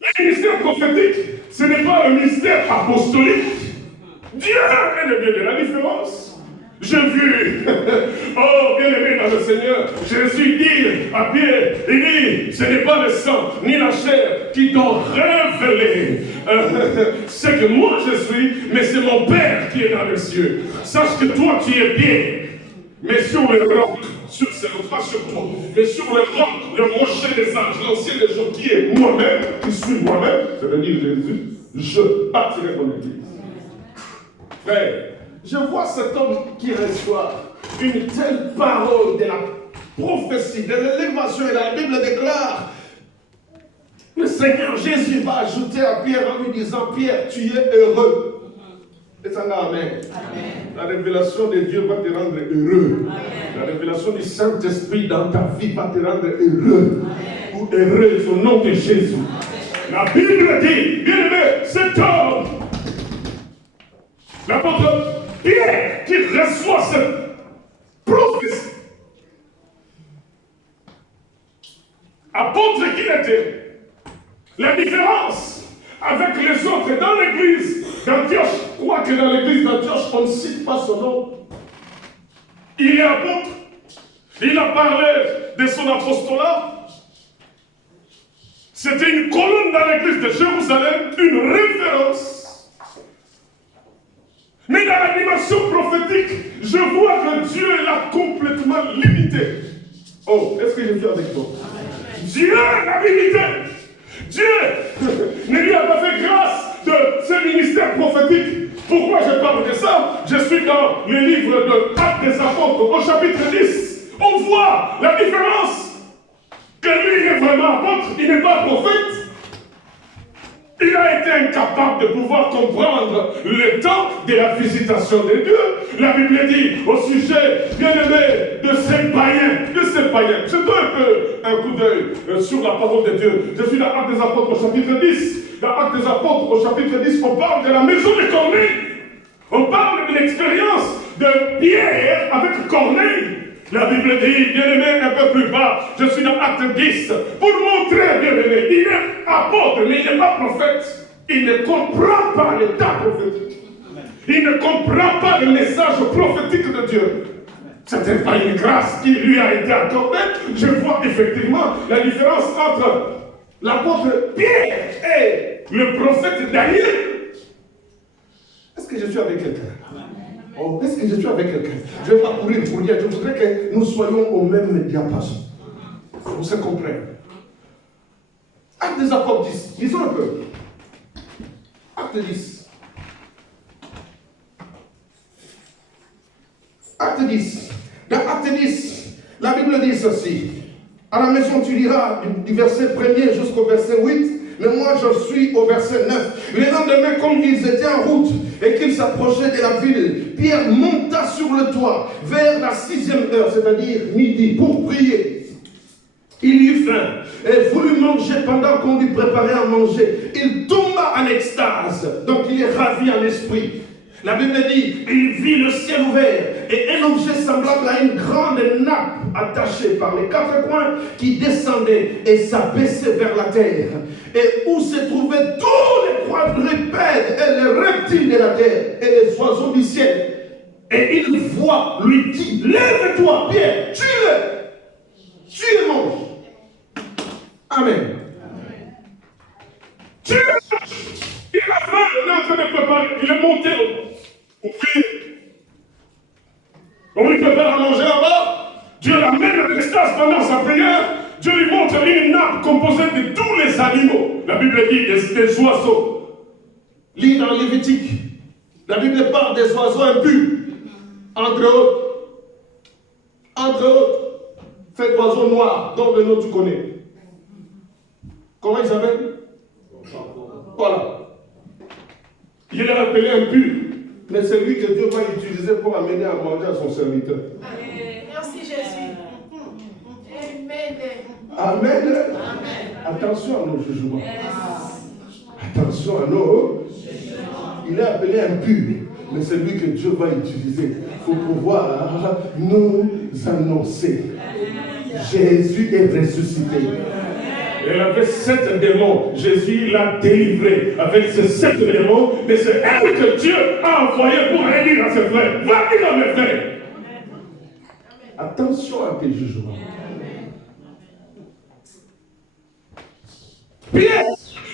Le ministère prophétique, ce n'est pas un ministère apostolique. Dieu est le Dieu de la différence. J'ai vu, oh bien-aimé dans le Seigneur, Jésus dit à Pierre, il dit, ce n'est pas le sang ni la chair qui t'ont révélé ce que moi je suis, mais c'est mon Père qui est dans les cieux. Sache que toi tu es bien, mais sur le roc, pas sur toi, mais sur le roc, le rocher des anges, l'ancien des jours qui est moi-même, qui suis moi-même, c'est-à-dire Jésus, je bâtirai mon église. Frère, je vois cet homme qui reçoit une telle parole de la prophétie, de l'élévation, et la Bible déclare, le Seigneur Jésus va ajouter à Pierre en lui disant, Pierre, tu es heureux. Et ça va, amen. La révélation de Dieu va te rendre heureux. Amen. La révélation du Saint-Esprit dans ta vie va te rendre heureux. Amen. Ou heureuse au nom de Jésus. Amen. La Bible dit, bien-aimé, cet homme, l'apôtre Pierre, qui reçoit cette prophétie, apôtre qu'il était, la différence avec les autres dans l'église d'Antioche, quoique dans l'église d'Antioche, on ne cite pas son nom. Il est apôtre, il a parlé de son apostolat. C'était une colonne dans l'église de Jérusalem, une référence. Mais dans l'animation prophétique, je vois que Dieu l'a complètement limité. Oh, est-ce que je suis avec toi? Dieu l'a limité. Dieu ne lui a pas fait grâce de ce le ministère prophétique. Pourquoi je parle de ça? Je suis dans le livre de Actes des Apôtres, au chapitre 10. On voit la différence. Que lui, il est vraiment apôtre, il n'est pas prophète. Il a été incapable de pouvoir comprendre le temps de la visitation de Dieu. La Bible dit au sujet, bien aimé, de ces païens. Je donne un coup d'œil sur la parole de Dieu. Je suis dans Actes des Apôtres au chapitre 10. Dans Actes des Apôtres au chapitre 10, on parle de la maison de Corneille. On parle de l'expérience de Pierre avec Corneille. La Bible dit, bien aimé, un peu plus bas, je suis dans Acte 10, pour montrer, bien aimé, il est apôtre, mais il n'est pas prophète. Il ne comprend pas l'état prophétique. Il ne comprend pas le message prophétique de Dieu. Ce n'est pas une grâce qui lui a été accordée. Je vois effectivement la différence entre l'apôtre Pierre et le prophète Daniel. Est-ce que je suis avec quelqu'un? Oh, est-ce que je suis avec quelqu'un? Je ne vais pas courir pour dire, je voudrais que nous soyons au même diapason. On se comprenne. Actes des Apôtres 10, lisons un peu. Acte 10. Acte 10. Dans Acte 10, la Bible dit ceci. À la maison, tu liras du verset 1er jusqu'au verset 8. Mais moi, je suis au verset 9. Le lendemain, comme ils étaient en route et qu'ils s'approchaient de la ville, Pierre monta sur le toit vers la 6e heure, c'est-à-dire midi, pour prier. Il eut faim et voulut manger pendant qu'on lui préparait à manger. Il tomba en extase, donc il est ravi en esprit. La Bible dit, il vit le ciel ouvert et un objet semblable à une grande nappe attachée par les quatre coins qui descendait et s'abaissait vers la terre. Et où se trouvaient tous les quadrupèdes et les reptiles de la terre et les oiseaux du ciel. Et il voit, lui dit, lève-toi Pierre, tue-le, tue et mange. Amen. Tue-le. Il a faim, il est en train de préparer, il est monté au pied. On lui prépare à manger là-bas. Dieu l'amène à l'extase pendant sa prière. Dieu lui montre une nappe composée de tous les animaux. La Bible dit des oiseaux. Lis dans Lévitique. La Bible parle des oiseaux impurs. Entre autres. Entre autres. Cet oiseau noir dont le nom tu connais. Comment il s'appelle? Voilà. Il est appelé impur. Mais c'est lui que Dieu va utiliser pour amener à manger à son serviteur. Merci Jésus. Amen. Amen. Attention à nos jugements. Attention à nos. Il est appelé impur. Mais c'est lui que Dieu va utiliser pour pouvoir nous annoncer. Jésus est ressuscité. Elle avait 7 démons. Jésus l'a délivré avec ces 7 démons. Mais c'est elle que Dieu a envoyé pour aller dire à ses frères. Va dire à mes frères. Attention à tes jugements. Pierre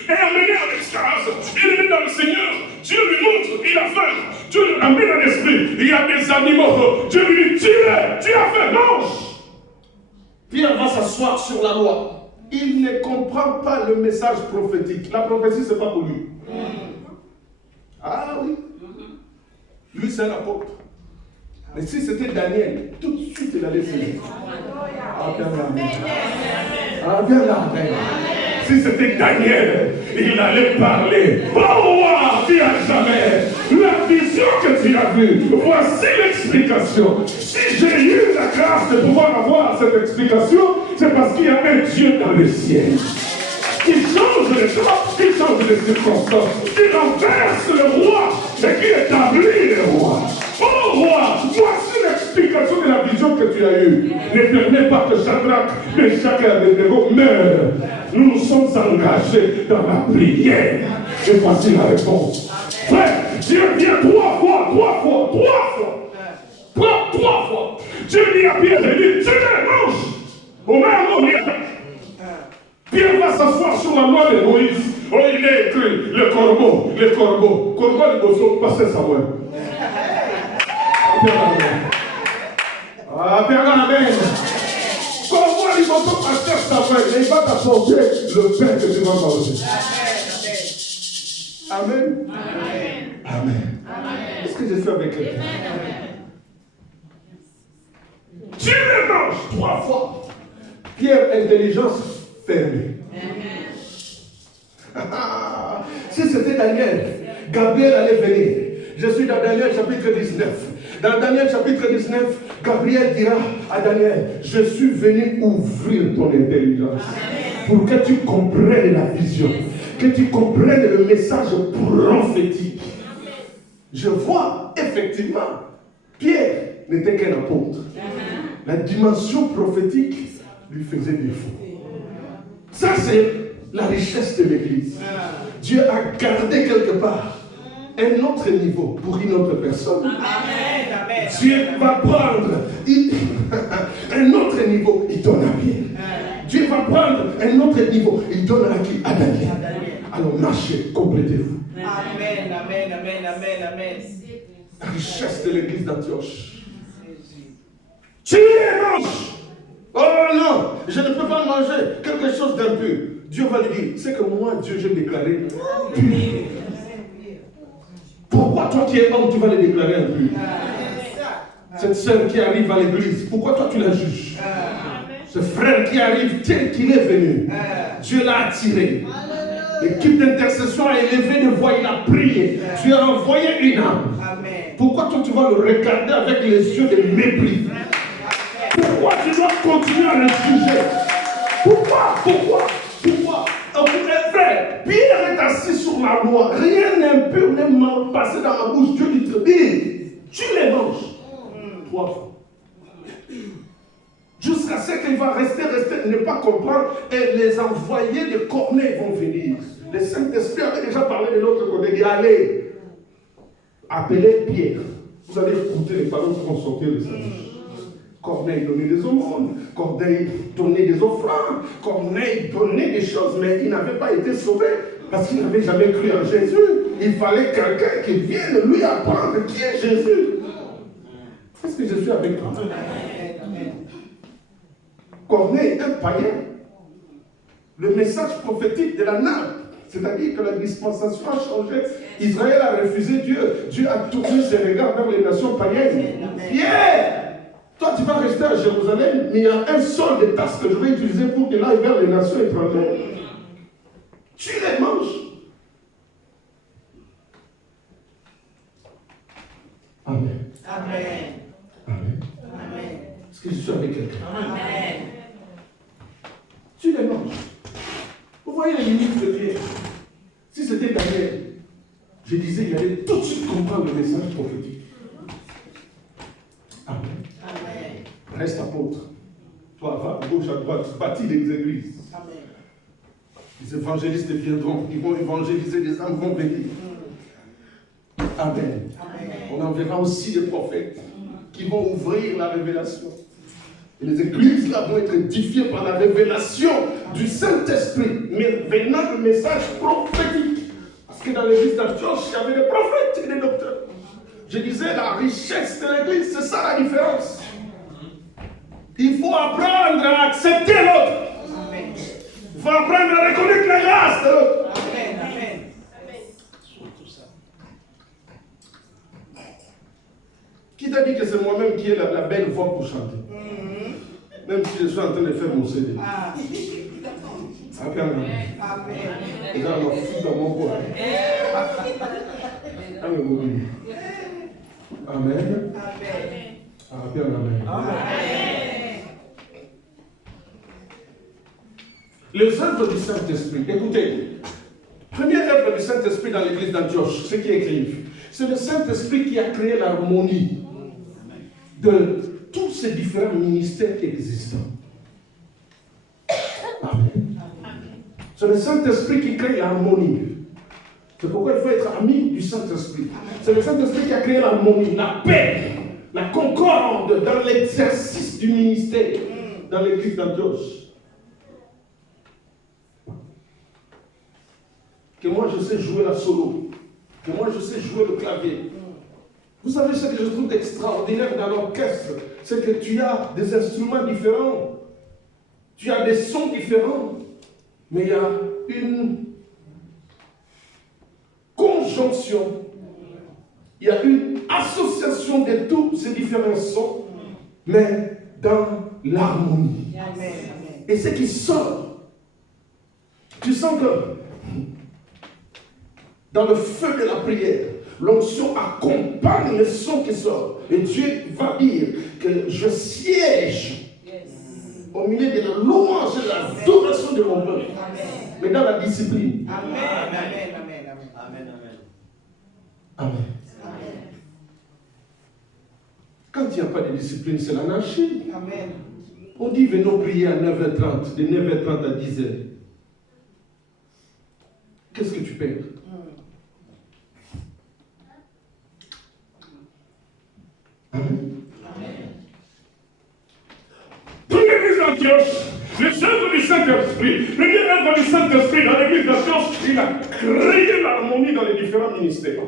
est amené à l'extase. Il est dans le Seigneur. Dieu lui montre, il a faim. Dieu lui amène à l'esprit. Il y a des animaux. Dieu lui dit, tue-les. Tu as faim, mange. Pierre va s'asseoir sur la loi. Il ne comprend pas le message prophétique. La prophétie, ce n'est pas pour lui. Ah oui. Lui, c'est un apôtre. Mais si c'était Daniel, tout de suite, il allait se dire. Ah, viens là. Ah, viens là. Si c'était Daniel, il allait parler. Oh, roi, tu n'as jamais la vision que tu as vue. Voici l'explication. Si j'ai eu la grâce de pouvoir avoir cette explication, c'est parce qu'il y a un Dieu dans le ciel. Qui change les temps, qui change les circonstances, qui renverse le roi et qui établit les rois. Oh roi, voici l'explication de la vision que tu as eue. Ne permets pas que Shadrach, Meshach et Abednego meurent. Nous nous sommes engagés dans la prière. Et voici la réponse. Frère, Dieu vient 3 fois. Dieu dit à Pierre, il dit, tu les manges. Au même moment, Pierre va s'asseoir sur la loi de Moïse. Oh, il est écrit, le corbeau. Corbeau, il doit passer sa main. Ah, Père, amen. Corbeau, il doit passer sa main. Il va t'apporter le pain que tu vas manger. Amen. suis avec quelqu'un. Dieu les mange 3 fois. Pierre, intelligence fermée. Si c'était Daniel, Gabriel allait venir. Je suis dans Daniel chapitre 19. Dans Daniel chapitre 19, Gabriel dira à Daniel, je suis venu ouvrir ton intelligence pour que tu comprennes la vision, que tu comprennes le message prophétique. Je vois effectivement, Pierre n'était qu'un apôtre. La dimension prophétique lui faisait défaut. Ça, c'est la richesse de l'Église. Dieu a gardé quelque part un autre niveau pour une autre personne. Amen. Dieu va prendre un autre niveau, il donne à Pierre. Dieu va prendre un autre niveau, il donne à qui? À Daniel. Alors marchez, complétez-vous. Amen, amen, amen, amen, amen. La richesse de l'église d'Antioche. Tu les manges. Oh non, je ne peux pas manger quelque chose d'impur. Dieu va lui dire, c'est que moi, Dieu, j'ai déclaré pur. Pourquoi toi qui es homme, tu vas le déclarer impur? Cette sœur qui arrive à l'église, pourquoi toi tu la juges? Ce frère qui arrive tel qu'il est venu, Dieu l'a attiré. L'équipe d'intercession a élevé de voix, il a prié. Dieu a envoyé une âme. Pourquoi toi tu vas le regarder avec les yeux de mépris? Pourquoi tu dois continuer à le juger? Pourquoi? Oh, frère, Pierre est assis sur la loi. Rien d'impur n'est mal passé dans ma bouche. Dieu dit très bien, tu les manges. 3 fois. Jusqu'à ce qu'il va rester, ne pas comprendre, et les envoyés de Corneille vont venir. Le Saint-Esprit avait déjà parlé de l'autre côté. Il dit, allez, appelez Pierre. Vous allez écouter les paroles qui vont sortir de sa bouche. Corneille donnait des aumônes, Corneille donnait des offrandes, Corneille donnait des choses, mais il n'avait pas été sauvé parce qu'il n'avait jamais cru en Jésus. Il fallait quelqu'un qui vienne lui apprendre qui est Jésus. Est-ce que je suis avec toi? Corneille, un païen, le message prophétique de la nappe, c'est-à-dire que la dispensation a changé. Israël a refusé Dieu. Dieu a tourné ses regards vers les nations païennes. Pierre! Toi, tu vas rester à Jérusalem, mais il y a un seul des tasses que je vais utiliser pour qu'il aille vers les nations étrangères. Tu les manges. Amen. Amen. Amen. Amen. Est-ce que je suis avec quelqu'un? Amen. Tu les manges. Vous voyez les limites de Pierre. Si c'était Daniel, je disais, il allait tout de suite comprendre le message prophétique. Amen. Amen. Reste apôtre. Toi, va à gauche, à droite, bâtis les églises. Amen. Les évangélistes viendront, ils vont évangéliser, les âmes vont venir. Amen. Amen. On enverra aussi des prophètes qui vont ouvrir la révélation. Et les églises là vont être édifiées par la révélation du Saint-Esprit, mais venant le message prophétique. Parce que dans l'église d'Antioche, il y avait des prophètes et des docteurs. Je disais, la richesse de l'église, c'est ça la différence. Il faut apprendre à accepter l'autre. Il faut apprendre à reconnaître la grâce de l'autre. Amen. Amen. Qui t'a dit que c'est moi-même qui ai la belle voix pour chanter? Même si je suis en train de faire mon CD. Amen. Amen. Les gens m'ont foutu dans mon bois. Amen. Amen. Amen. Les œuvres du Saint-Esprit. Écoutez, première œuvre du Saint-Esprit dans l'église d'Antioche, ceux qui écrivent, c'est le Saint-Esprit qui a créé l'harmonie de tous ces différents ministères existants. Amen. C'est le Saint-Esprit qui crée l'harmonie. C'est pourquoi il faut être ami du Saint-Esprit. C'est le Saint-Esprit qui a créé l'harmonie, la paix, la concorde dans l'exercice du ministère dans l'église d'Antioche. Que moi je sais jouer la solo, que moi je sais jouer le clavier. Vous savez ce que je trouve extraordinaire dans l'orchestre, c'est que tu as des instruments différents, tu as des sons différents, mais il y a une conjonction, il y a une association l'association de tous ces différents sons, mais dans l'harmonie. Et ce qui sort, tu sens que dans le feu de la prière, l'onction accompagne le son qui sort. Et Dieu va dire que je siège au milieu de la louange et de l'adoration de mon peuple. Mais dans la discipline. Amen. Amen. Amen. Amen. Amen. Quand il n'y a pas de discipline, c'est l'anarchie. Amen. On dit venons prier à 9h30, de 9h30 à 10h. Qu'est-ce que tu perds? Amen. Dans l'église d'Antioche, les œuvres du Saint-Esprit, première œuvre du Saint-Esprit dans l'église d'Antioche, il a créé l'harmonie dans les différents ministères.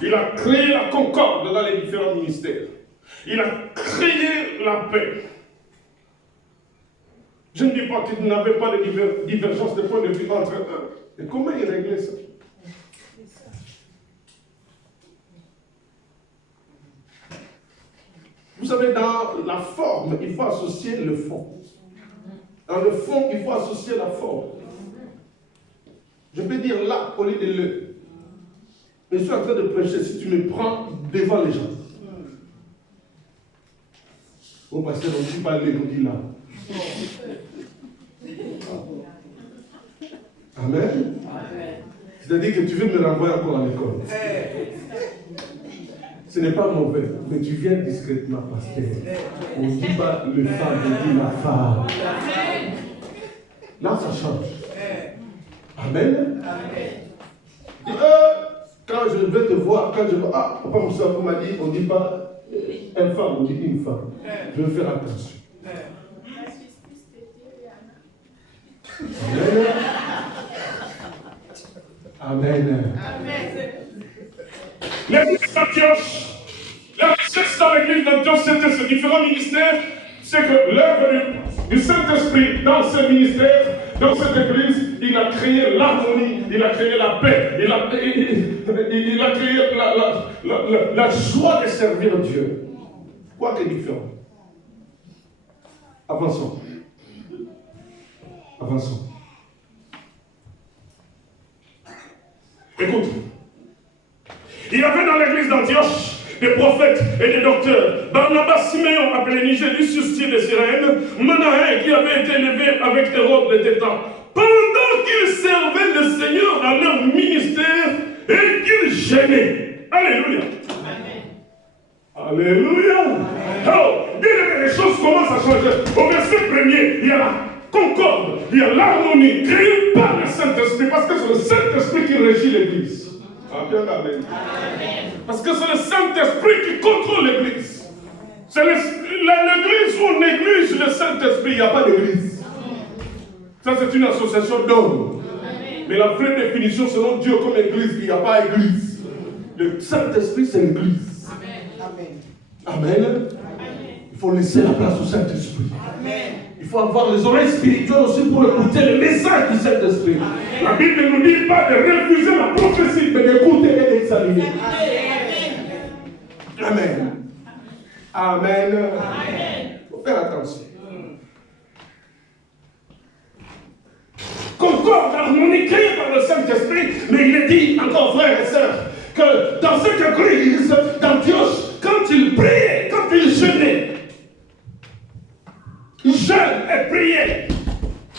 Il a créé la concorde dans les différents ministères. Il a créé la paix. Je ne dis pas qu'il n'avait pas de divergence de point de vue entre eux. Et comment il réglait ça? Vous savez, dans la forme, il faut associer le fond. Dans le fond, il faut associer la forme. Je peux dire là au lieu de le. Je suis en train de prêcher, si tu me prends devant les gens. Au pasteur, on ne dit pas le, on dit là. Amen. C'est-à-dire que tu veux me renvoyer encore à l'école. Ce n'est pas mauvais, mais tu viens discrètement, pasteur. On ne dit pas le femme, on dit la femme. Là, ça change. Amen. Quand je vais te voir, quand je vois, ah, Papa Moussa m'a dit, on ne dit pas une femme, on dit une femme. Je vais faire attention. Amen. Amen. L'église d'Antioche, la richesse dans l'église d'Antioche, c'était ces différents ministères, c'est que l'œuvre du Saint-Esprit dans ce ministère, dans cette église, il a créé l'harmonie, il a créé la paix, il a créé la joie de servir Dieu. Quoi que différent. Avançons. Avançons. Écoute. Il y avait dans l'église d'Antioche des prophètes et des docteurs. Barnabas, Siméon, appelé Niger, du Sustier de Cyrène, Manahen, qui avait été élevé avec Hérode le Tétan. Pendant qu'ils servaient le Seigneur dans leur ministère et qu'ils gênaient. Alléluia. Amen. Alléluia. Alors, bien les choses commencent à changer. Au verset 1er, il y a la concorde, il y a l'harmonie créée par le Saint-Esprit, parce que c'est le Saint-Esprit qui régit l'église. Amen. Parce que c'est le Saint-Esprit qui contrôle l'église. C'est l'église où on néglige le Saint-Esprit, il n'y a pas d'église. Ça, c'est une association d'hommes. Mais la vraie définition selon Dieu comme église, il n'y a pas église. Le Saint-Esprit, c'est l'église. Amen. Il faut laisser la place au Saint-Esprit. Il faut avoir les oreilles spirituelles aussi pour écouter le message du Saint-Esprit. La Bible ne nous dit pas de refuser la prophétie, mais d'écouter et d'examiner. Amen. Amen. Il faut faire attention. Concorde, harmonie créée par le Saint-Esprit, mais il est dit encore, frères et sœurs, que dans cette église d'Antioche, quand il priait, quand il jeûnait, jeûne et prière.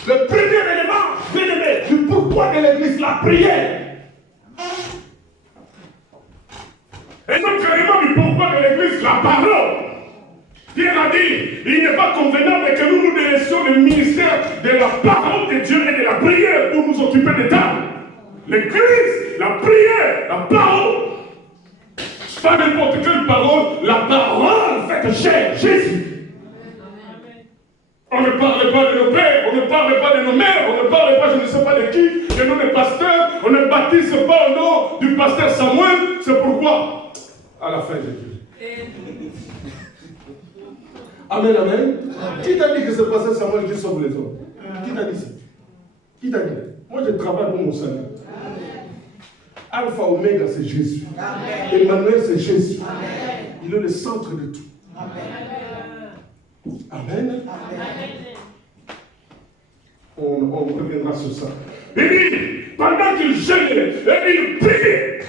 Le premier élément, bien-aimé, du pourquoi de l'église, la prière. Et donc, l'élément du pourquoi de l'église, la parole. Pierre a dit, il n'est pas convenable que nous nous délaissions le ministère de la parole de Dieu et de la prière pour nous occuper des tables. L'église, la prière, la parole. Pas n'importe quelle parole, la parole faite chair, Jésus. On ne parle pas de nos pères, on ne parle pas de nos mères, on ne parle pas je ne sais pas de qui, de nos pasteurs, on ne baptise pas au nom du pasteur Samuel. C'est pourquoi, à la fin, Jésus. Amen, amen. Qui t'a dit que c'est pasteur Samuel qui sauve les hommes? Qui t'a dit ça? Qui t'a dit? Moi, je travaille pour mon salut. Alpha, Oméga, c'est Jésus. Amen. Emmanuel, c'est Jésus. Amen. Il est le centre de tout. Amen. Amen. On reviendra sur ça. Il dit, pendant qu'il gênait et il priait,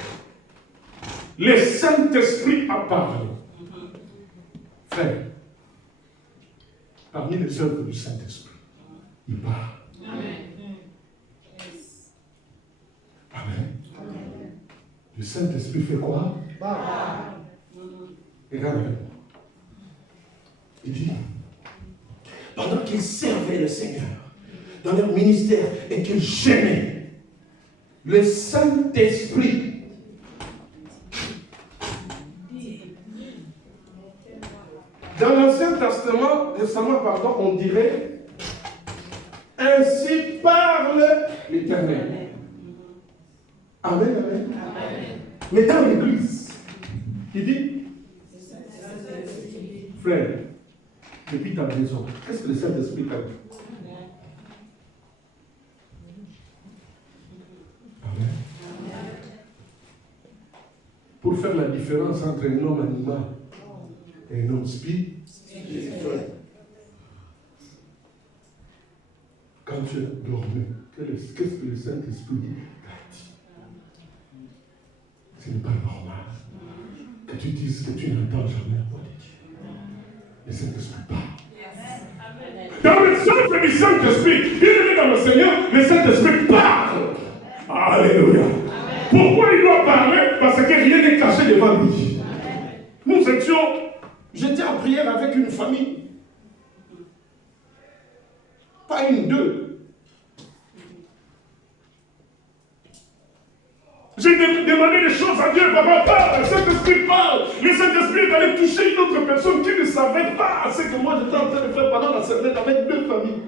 le Saint-Esprit a parlé. Frère, parmi les œuvres du Saint-Esprit, il parle. Amen. Le Saint-Esprit fait quoi? Regarde avec moi. Il dit, pendant qu'ils servaient le Seigneur dans leur ministère et qu'ils gênaient, le Saint-Esprit dans l'Ancien Testament, on dirait ainsi parle l'Éternel. Amen, amen. Mais dans l'Église, il dit, frère, depuis ta maison, qu'est-ce que le Saint-Esprit t'a dit? Amen. Pour faire la différence entre un homme animal et un homme spirituel. Quand tu as dormi, qu'est-ce que le Saint-Esprit t'a dit? Ce n'est pas normal que tu dises que tu n'entends jamais la voix de Dieu. Le Saint-Esprit parle. Dans le centre du Saint-Esprit, il est dans le Seigneur, le Saint-Esprit parle. Alléluia. Pourquoi il doit parler? Parce que rien n'est caché devant lui. J'étais en prière avec une famille. Pas une, deux. J'ai demandé des choses à Dieu, papa parle, le Saint-Esprit parle. Le Saint-Esprit est allé toucher une autre personne qui ne savait pas ce que moi j'étais en train de faire pendant la semaine avec deux familles.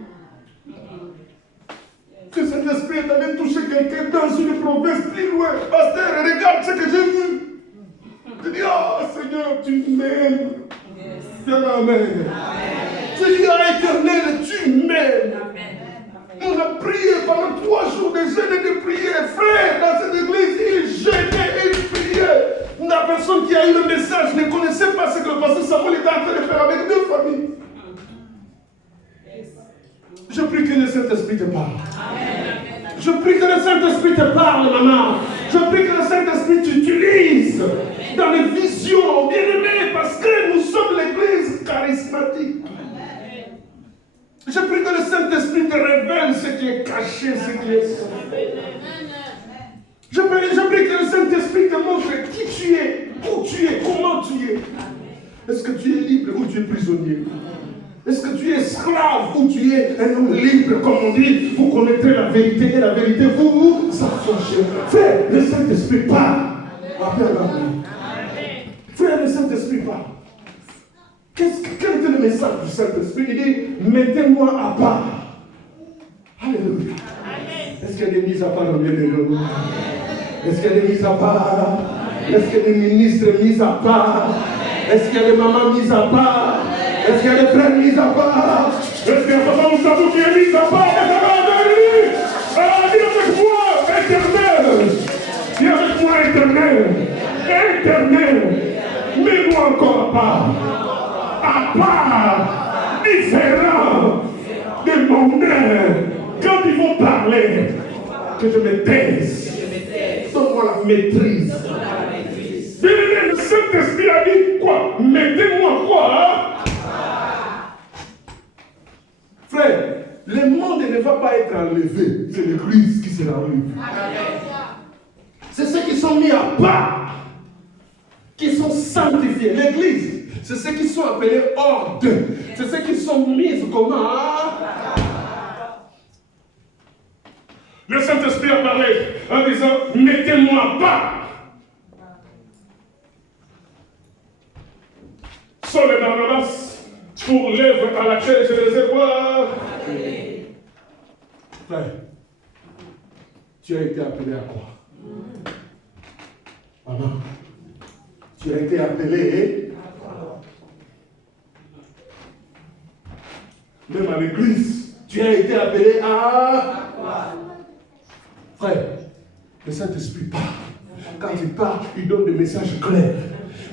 Le Saint-Esprit est allé toucher quelqu'un dans une province plus loin. Pasteur, regarde ce que j'ai vu. Je dis, oh Seigneur, tu m'aimes. Bien, amen. Je dis, oh Éternel, tu m'aimes. On a prié pendant 3 jours de jeûne et de prière. Frère, dans cette église, il jeûnait et il priait. La personne qui a eu le message ne connaissait pas ce que le pasteur Samuel était en train de faire avec deux familles. Je prie que le Saint-Esprit te parle. Je prie que le Saint-Esprit te parle, maman. Je prie que le Saint-Esprit t'utilise dans les visions, bien-aimés, parce que nous sommes l'église charismatique. Je prie que le Saint-Esprit te révèle ce qui est caché, ce qui est sombre. Je prie que le Saint-Esprit te montre qui tu es, où tu es, comment tu es. Est-ce que tu es libre ou tu es prisonnier? Est-ce que tu es esclave ou tu es un homme libre, comme on dit? Vous connaîtrez la vérité et la vérité vous affranchirez. Frère, le Saint-Esprit parle. Frère, le Saint-Esprit parle. Quel était le message du Saint-Esprit? Il dit, mettez-moi à part. Alléluia. Est-ce qu'il y a des mises à part dans le milieu de nous? Est-ce qu'il y a des mises à part? Est-ce qu'il y a des ministres mis à part? Est-ce qu'il y a des mamans mises à part? Est-ce qu'il y a des frères mis à part? Est-ce qu'il y a papa ou tabou qui est mis à part? Dis avec moi, Éternel. Dis avec moi, Éternel. Éternel. Mets-moi encore à part, différent de mon œuvre. Quand ils vont parler, que je me taise. Donne-moi la maîtrise. Le Saint-Esprit a dit quoi? Mettez-moi quoi? Frère, le monde ne va pas être enlevé. C'est l'église qui sera enlevée. C'est ceux qui sont mis à part, qui sont sanctifiés. L'église, c'est ceux qui sont appelés hors d'eux. C'est ceux qui sont mis comment? Le Saint-Esprit a parlé en disant, mettez-moi à part. Saul et Barnabas pour l'œuvre à laquelle je les ai voir. Frère, tu as été appelé à quoi? Maman, tu as été appelé à quoi? Même à l'église, tu as été appelé à quoi? Frère, le Saint-Esprit parle. Quand il part, il donne des messages clairs.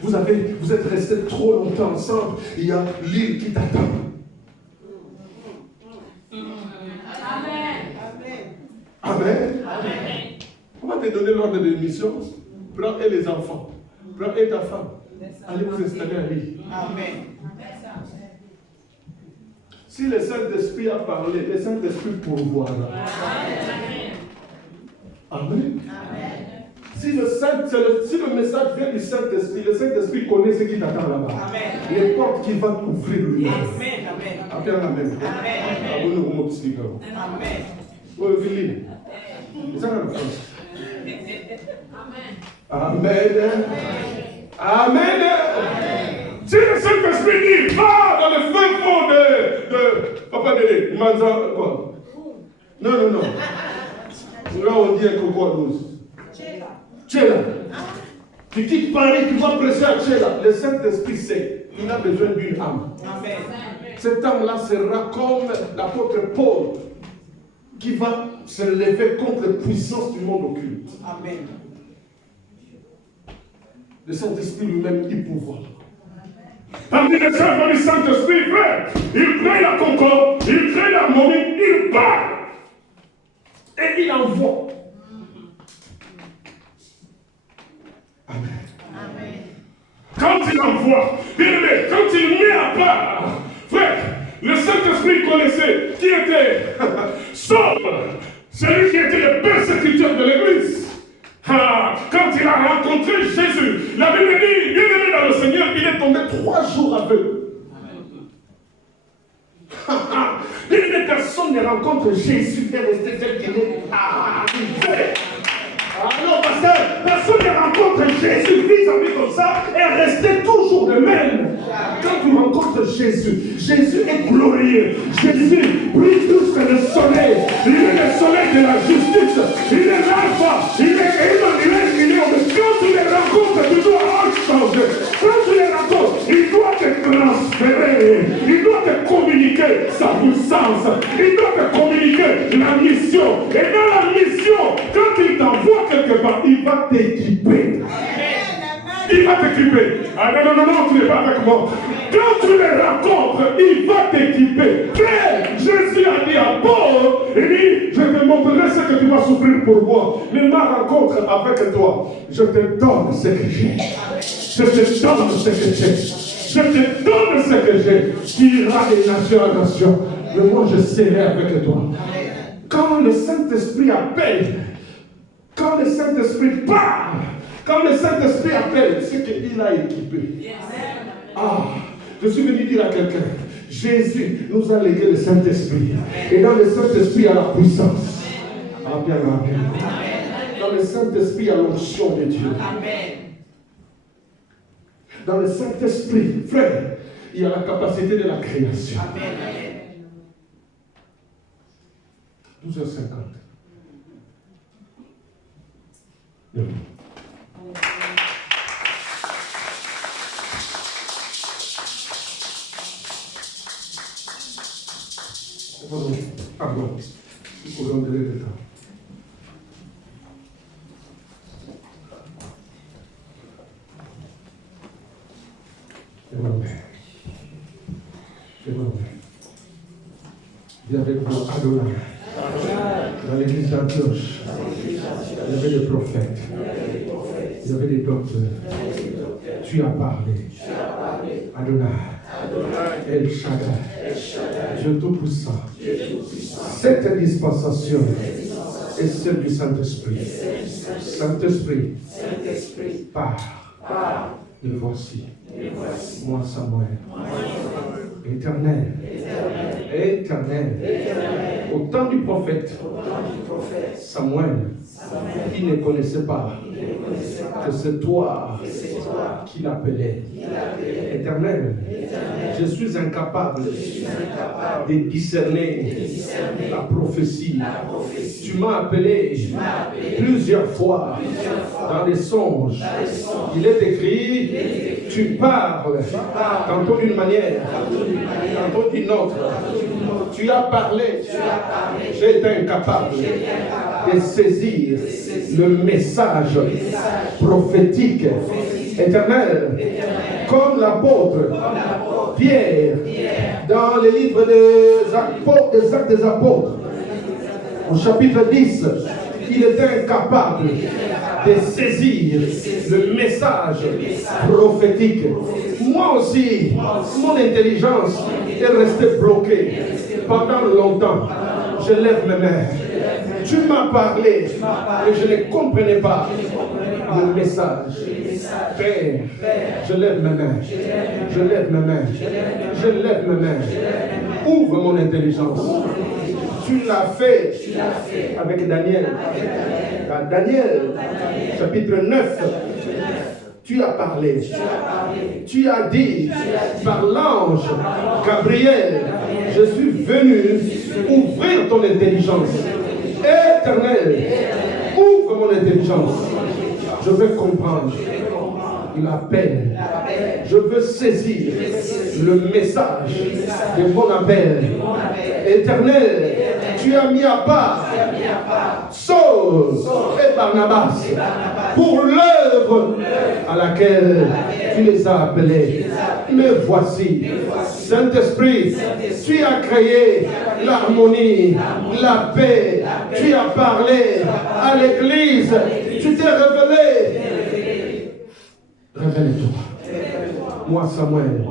Vous êtes restés trop longtemps ensemble. Il y a l'île qui t'attend. Amen. On va te donner l'ordre de mission. Prends et les enfants. Prends et ta femme. Allez vous installer à l'île. Amen. Si le Saint-Esprit a parlé, le Saint-Esprit pourvoira. Amen. Si le message vient du Saint-Esprit, le Saint-Esprit connaît ce qui t'attend là-bas. Les portes qu'il va t'ouvrir lui-même. Amen. Amen. Amen. Amen. Si le Saint-Esprit dit, va dans le fin fond de Papa Délé, Manza, quoi? Non. Là, on dit un coco à douce. Tchéla. Tu quittes Paris, tu vas prêcher à Tchéla. Le Saint-Esprit sait, il a besoin d'une âme. Amen. Cette âme-là sera comme l'apôtre Paul qui va se lever contre les puissances du monde occulte. Amen. Le Saint-Esprit lui-même, il pouvoir. Tandis que ça, le Saint-Esprit, frère, il crée la concorde, il crée l'harmonie, il parle. Et il envoie. Amen. Quand il envoie, bien aimé, quand il met à part, frère, le Saint-Esprit connaissait qui était Saul, celui qui était le persécuteur de l'Église. Quand il a rencontré Jésus, la Bible dit, bien aimé dans le Seigneur, il est tombé 3 jours aveugle. Une personne ne rencontre Jésus et reste tel qu'il est. Alors, personne ne rencontre Jésus vis-à-vis comme ça et rester toujours le même. Quand tu rencontres Jésus, Jésus est glorieux. Jésus brille plus que le soleil. Il est le soleil de la justice. Il est l'alpha. Il est Emmanuel. Il est au-dessus. Quand tu les rencontres, tu dois changer. Quand tu les rencontres, il doit te transférer. Il doit te communiquer sa puissance. Il doit te communiquer la mission. Et dans la mission, quand il t'envoie quelque part, il va t'équiper. Il va t'équiper. Ah non, tu n'es pas avec moi. Quand tu les rencontres, il va t'équiper. Mais Jésus a dit à Paul, il dit, je te montrerai ce que tu vas souffrir pour moi. Mais ma rencontre avec toi, je te donne ce que j'ai. Je te donne ce que j'ai. Je te donne ce que j'ai. Tu iras de nation en nation. Mais moi, je serai avec toi. Quand le Saint-Esprit appelle, quand le Saint-Esprit parle, quand le Saint-Esprit appelle, c'est qu'il a équipé. Je suis venu dire à quelqu'un, Jésus nous a légué le Saint-Esprit. Et dans le Saint-Esprit, il y a la puissance. Amen. Dans le Saint-Esprit, il y a l'onction de Dieu. Dans le Saint-Esprit, frère, il y a la capacité de la création. 12h50. Pardon. Il faut donner le temps. Viens avec vous, Adonai. Dans l'église d'Antioche, il y avait des prophètes, il y avait des docteurs. Tu as parlé. Adonai, El Shaddai, Dieu Tout-Puissant. Cette dispensation est celle du Saint-Esprit. Saint-Esprit, pars. Et voici, moi Samuel, éternel, au temps du prophète, Samuel, qui ne connaissait pas que c'est toi qui l'appelais. Éternel, je suis incapable de discerner la prophétie. Tu m'as appelé plusieurs fois dans des songes. Il est écrit, tu parles tantôt d'une manière, tantôt d'une autre. Tu as parlé. J'ai été incapable de saisir le message prophétique éternel. Comme l'apôtre Pierre dans le livre des Actes des Apôtres, au chapitre 10, il était incapable de saisir le message prophétique. Moi aussi, mon intelligence est restée bloquée pendant longtemps. Je lève mes mains. Tu m'as parlé et je ne comprenais pas le message. Père, je lève mes mains. Je lève mes mains. Je lève mes mains. Ouvre mon intelligence. Tu l'as fait avec Daniel. Dans Daniel, chapitre 9, tu as parlé. Tu as dit par l'ange Gabriel, je suis venu ouvrir ton intelligence. Éternel, ouvre mon intelligence. Je veux comprendre l'appel. Je veux saisir le message de mon appel. Éternel, tu as mis à part Saul et Barnabas pour l'œuvre à laquelle tu les as appelés. Me voici. Saint-Esprit, tu as créé l'harmonie, la paix. Tu as parlé à l'Église. Tu t'es révélé. Révèle-toi. Moi, Samuel,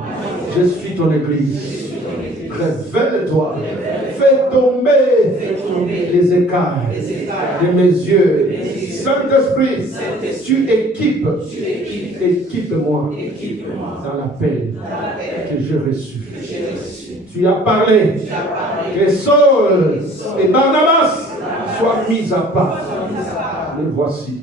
je suis ton Église. Révèle-toi. Fais tomber les écarts de mes yeux. Saint-Esprit, tu équipe-moi dans l'appel que j'ai reçu. Tu as parlé que Saul et Barnabas soient mis à part. Les voici.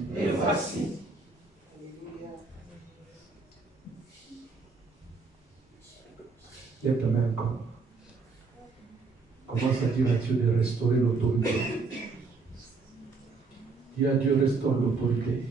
Lève ta main encore. Commence à dire à Dieu de restaurer l'autorité. Dis à Dieu, restaure l'autorité.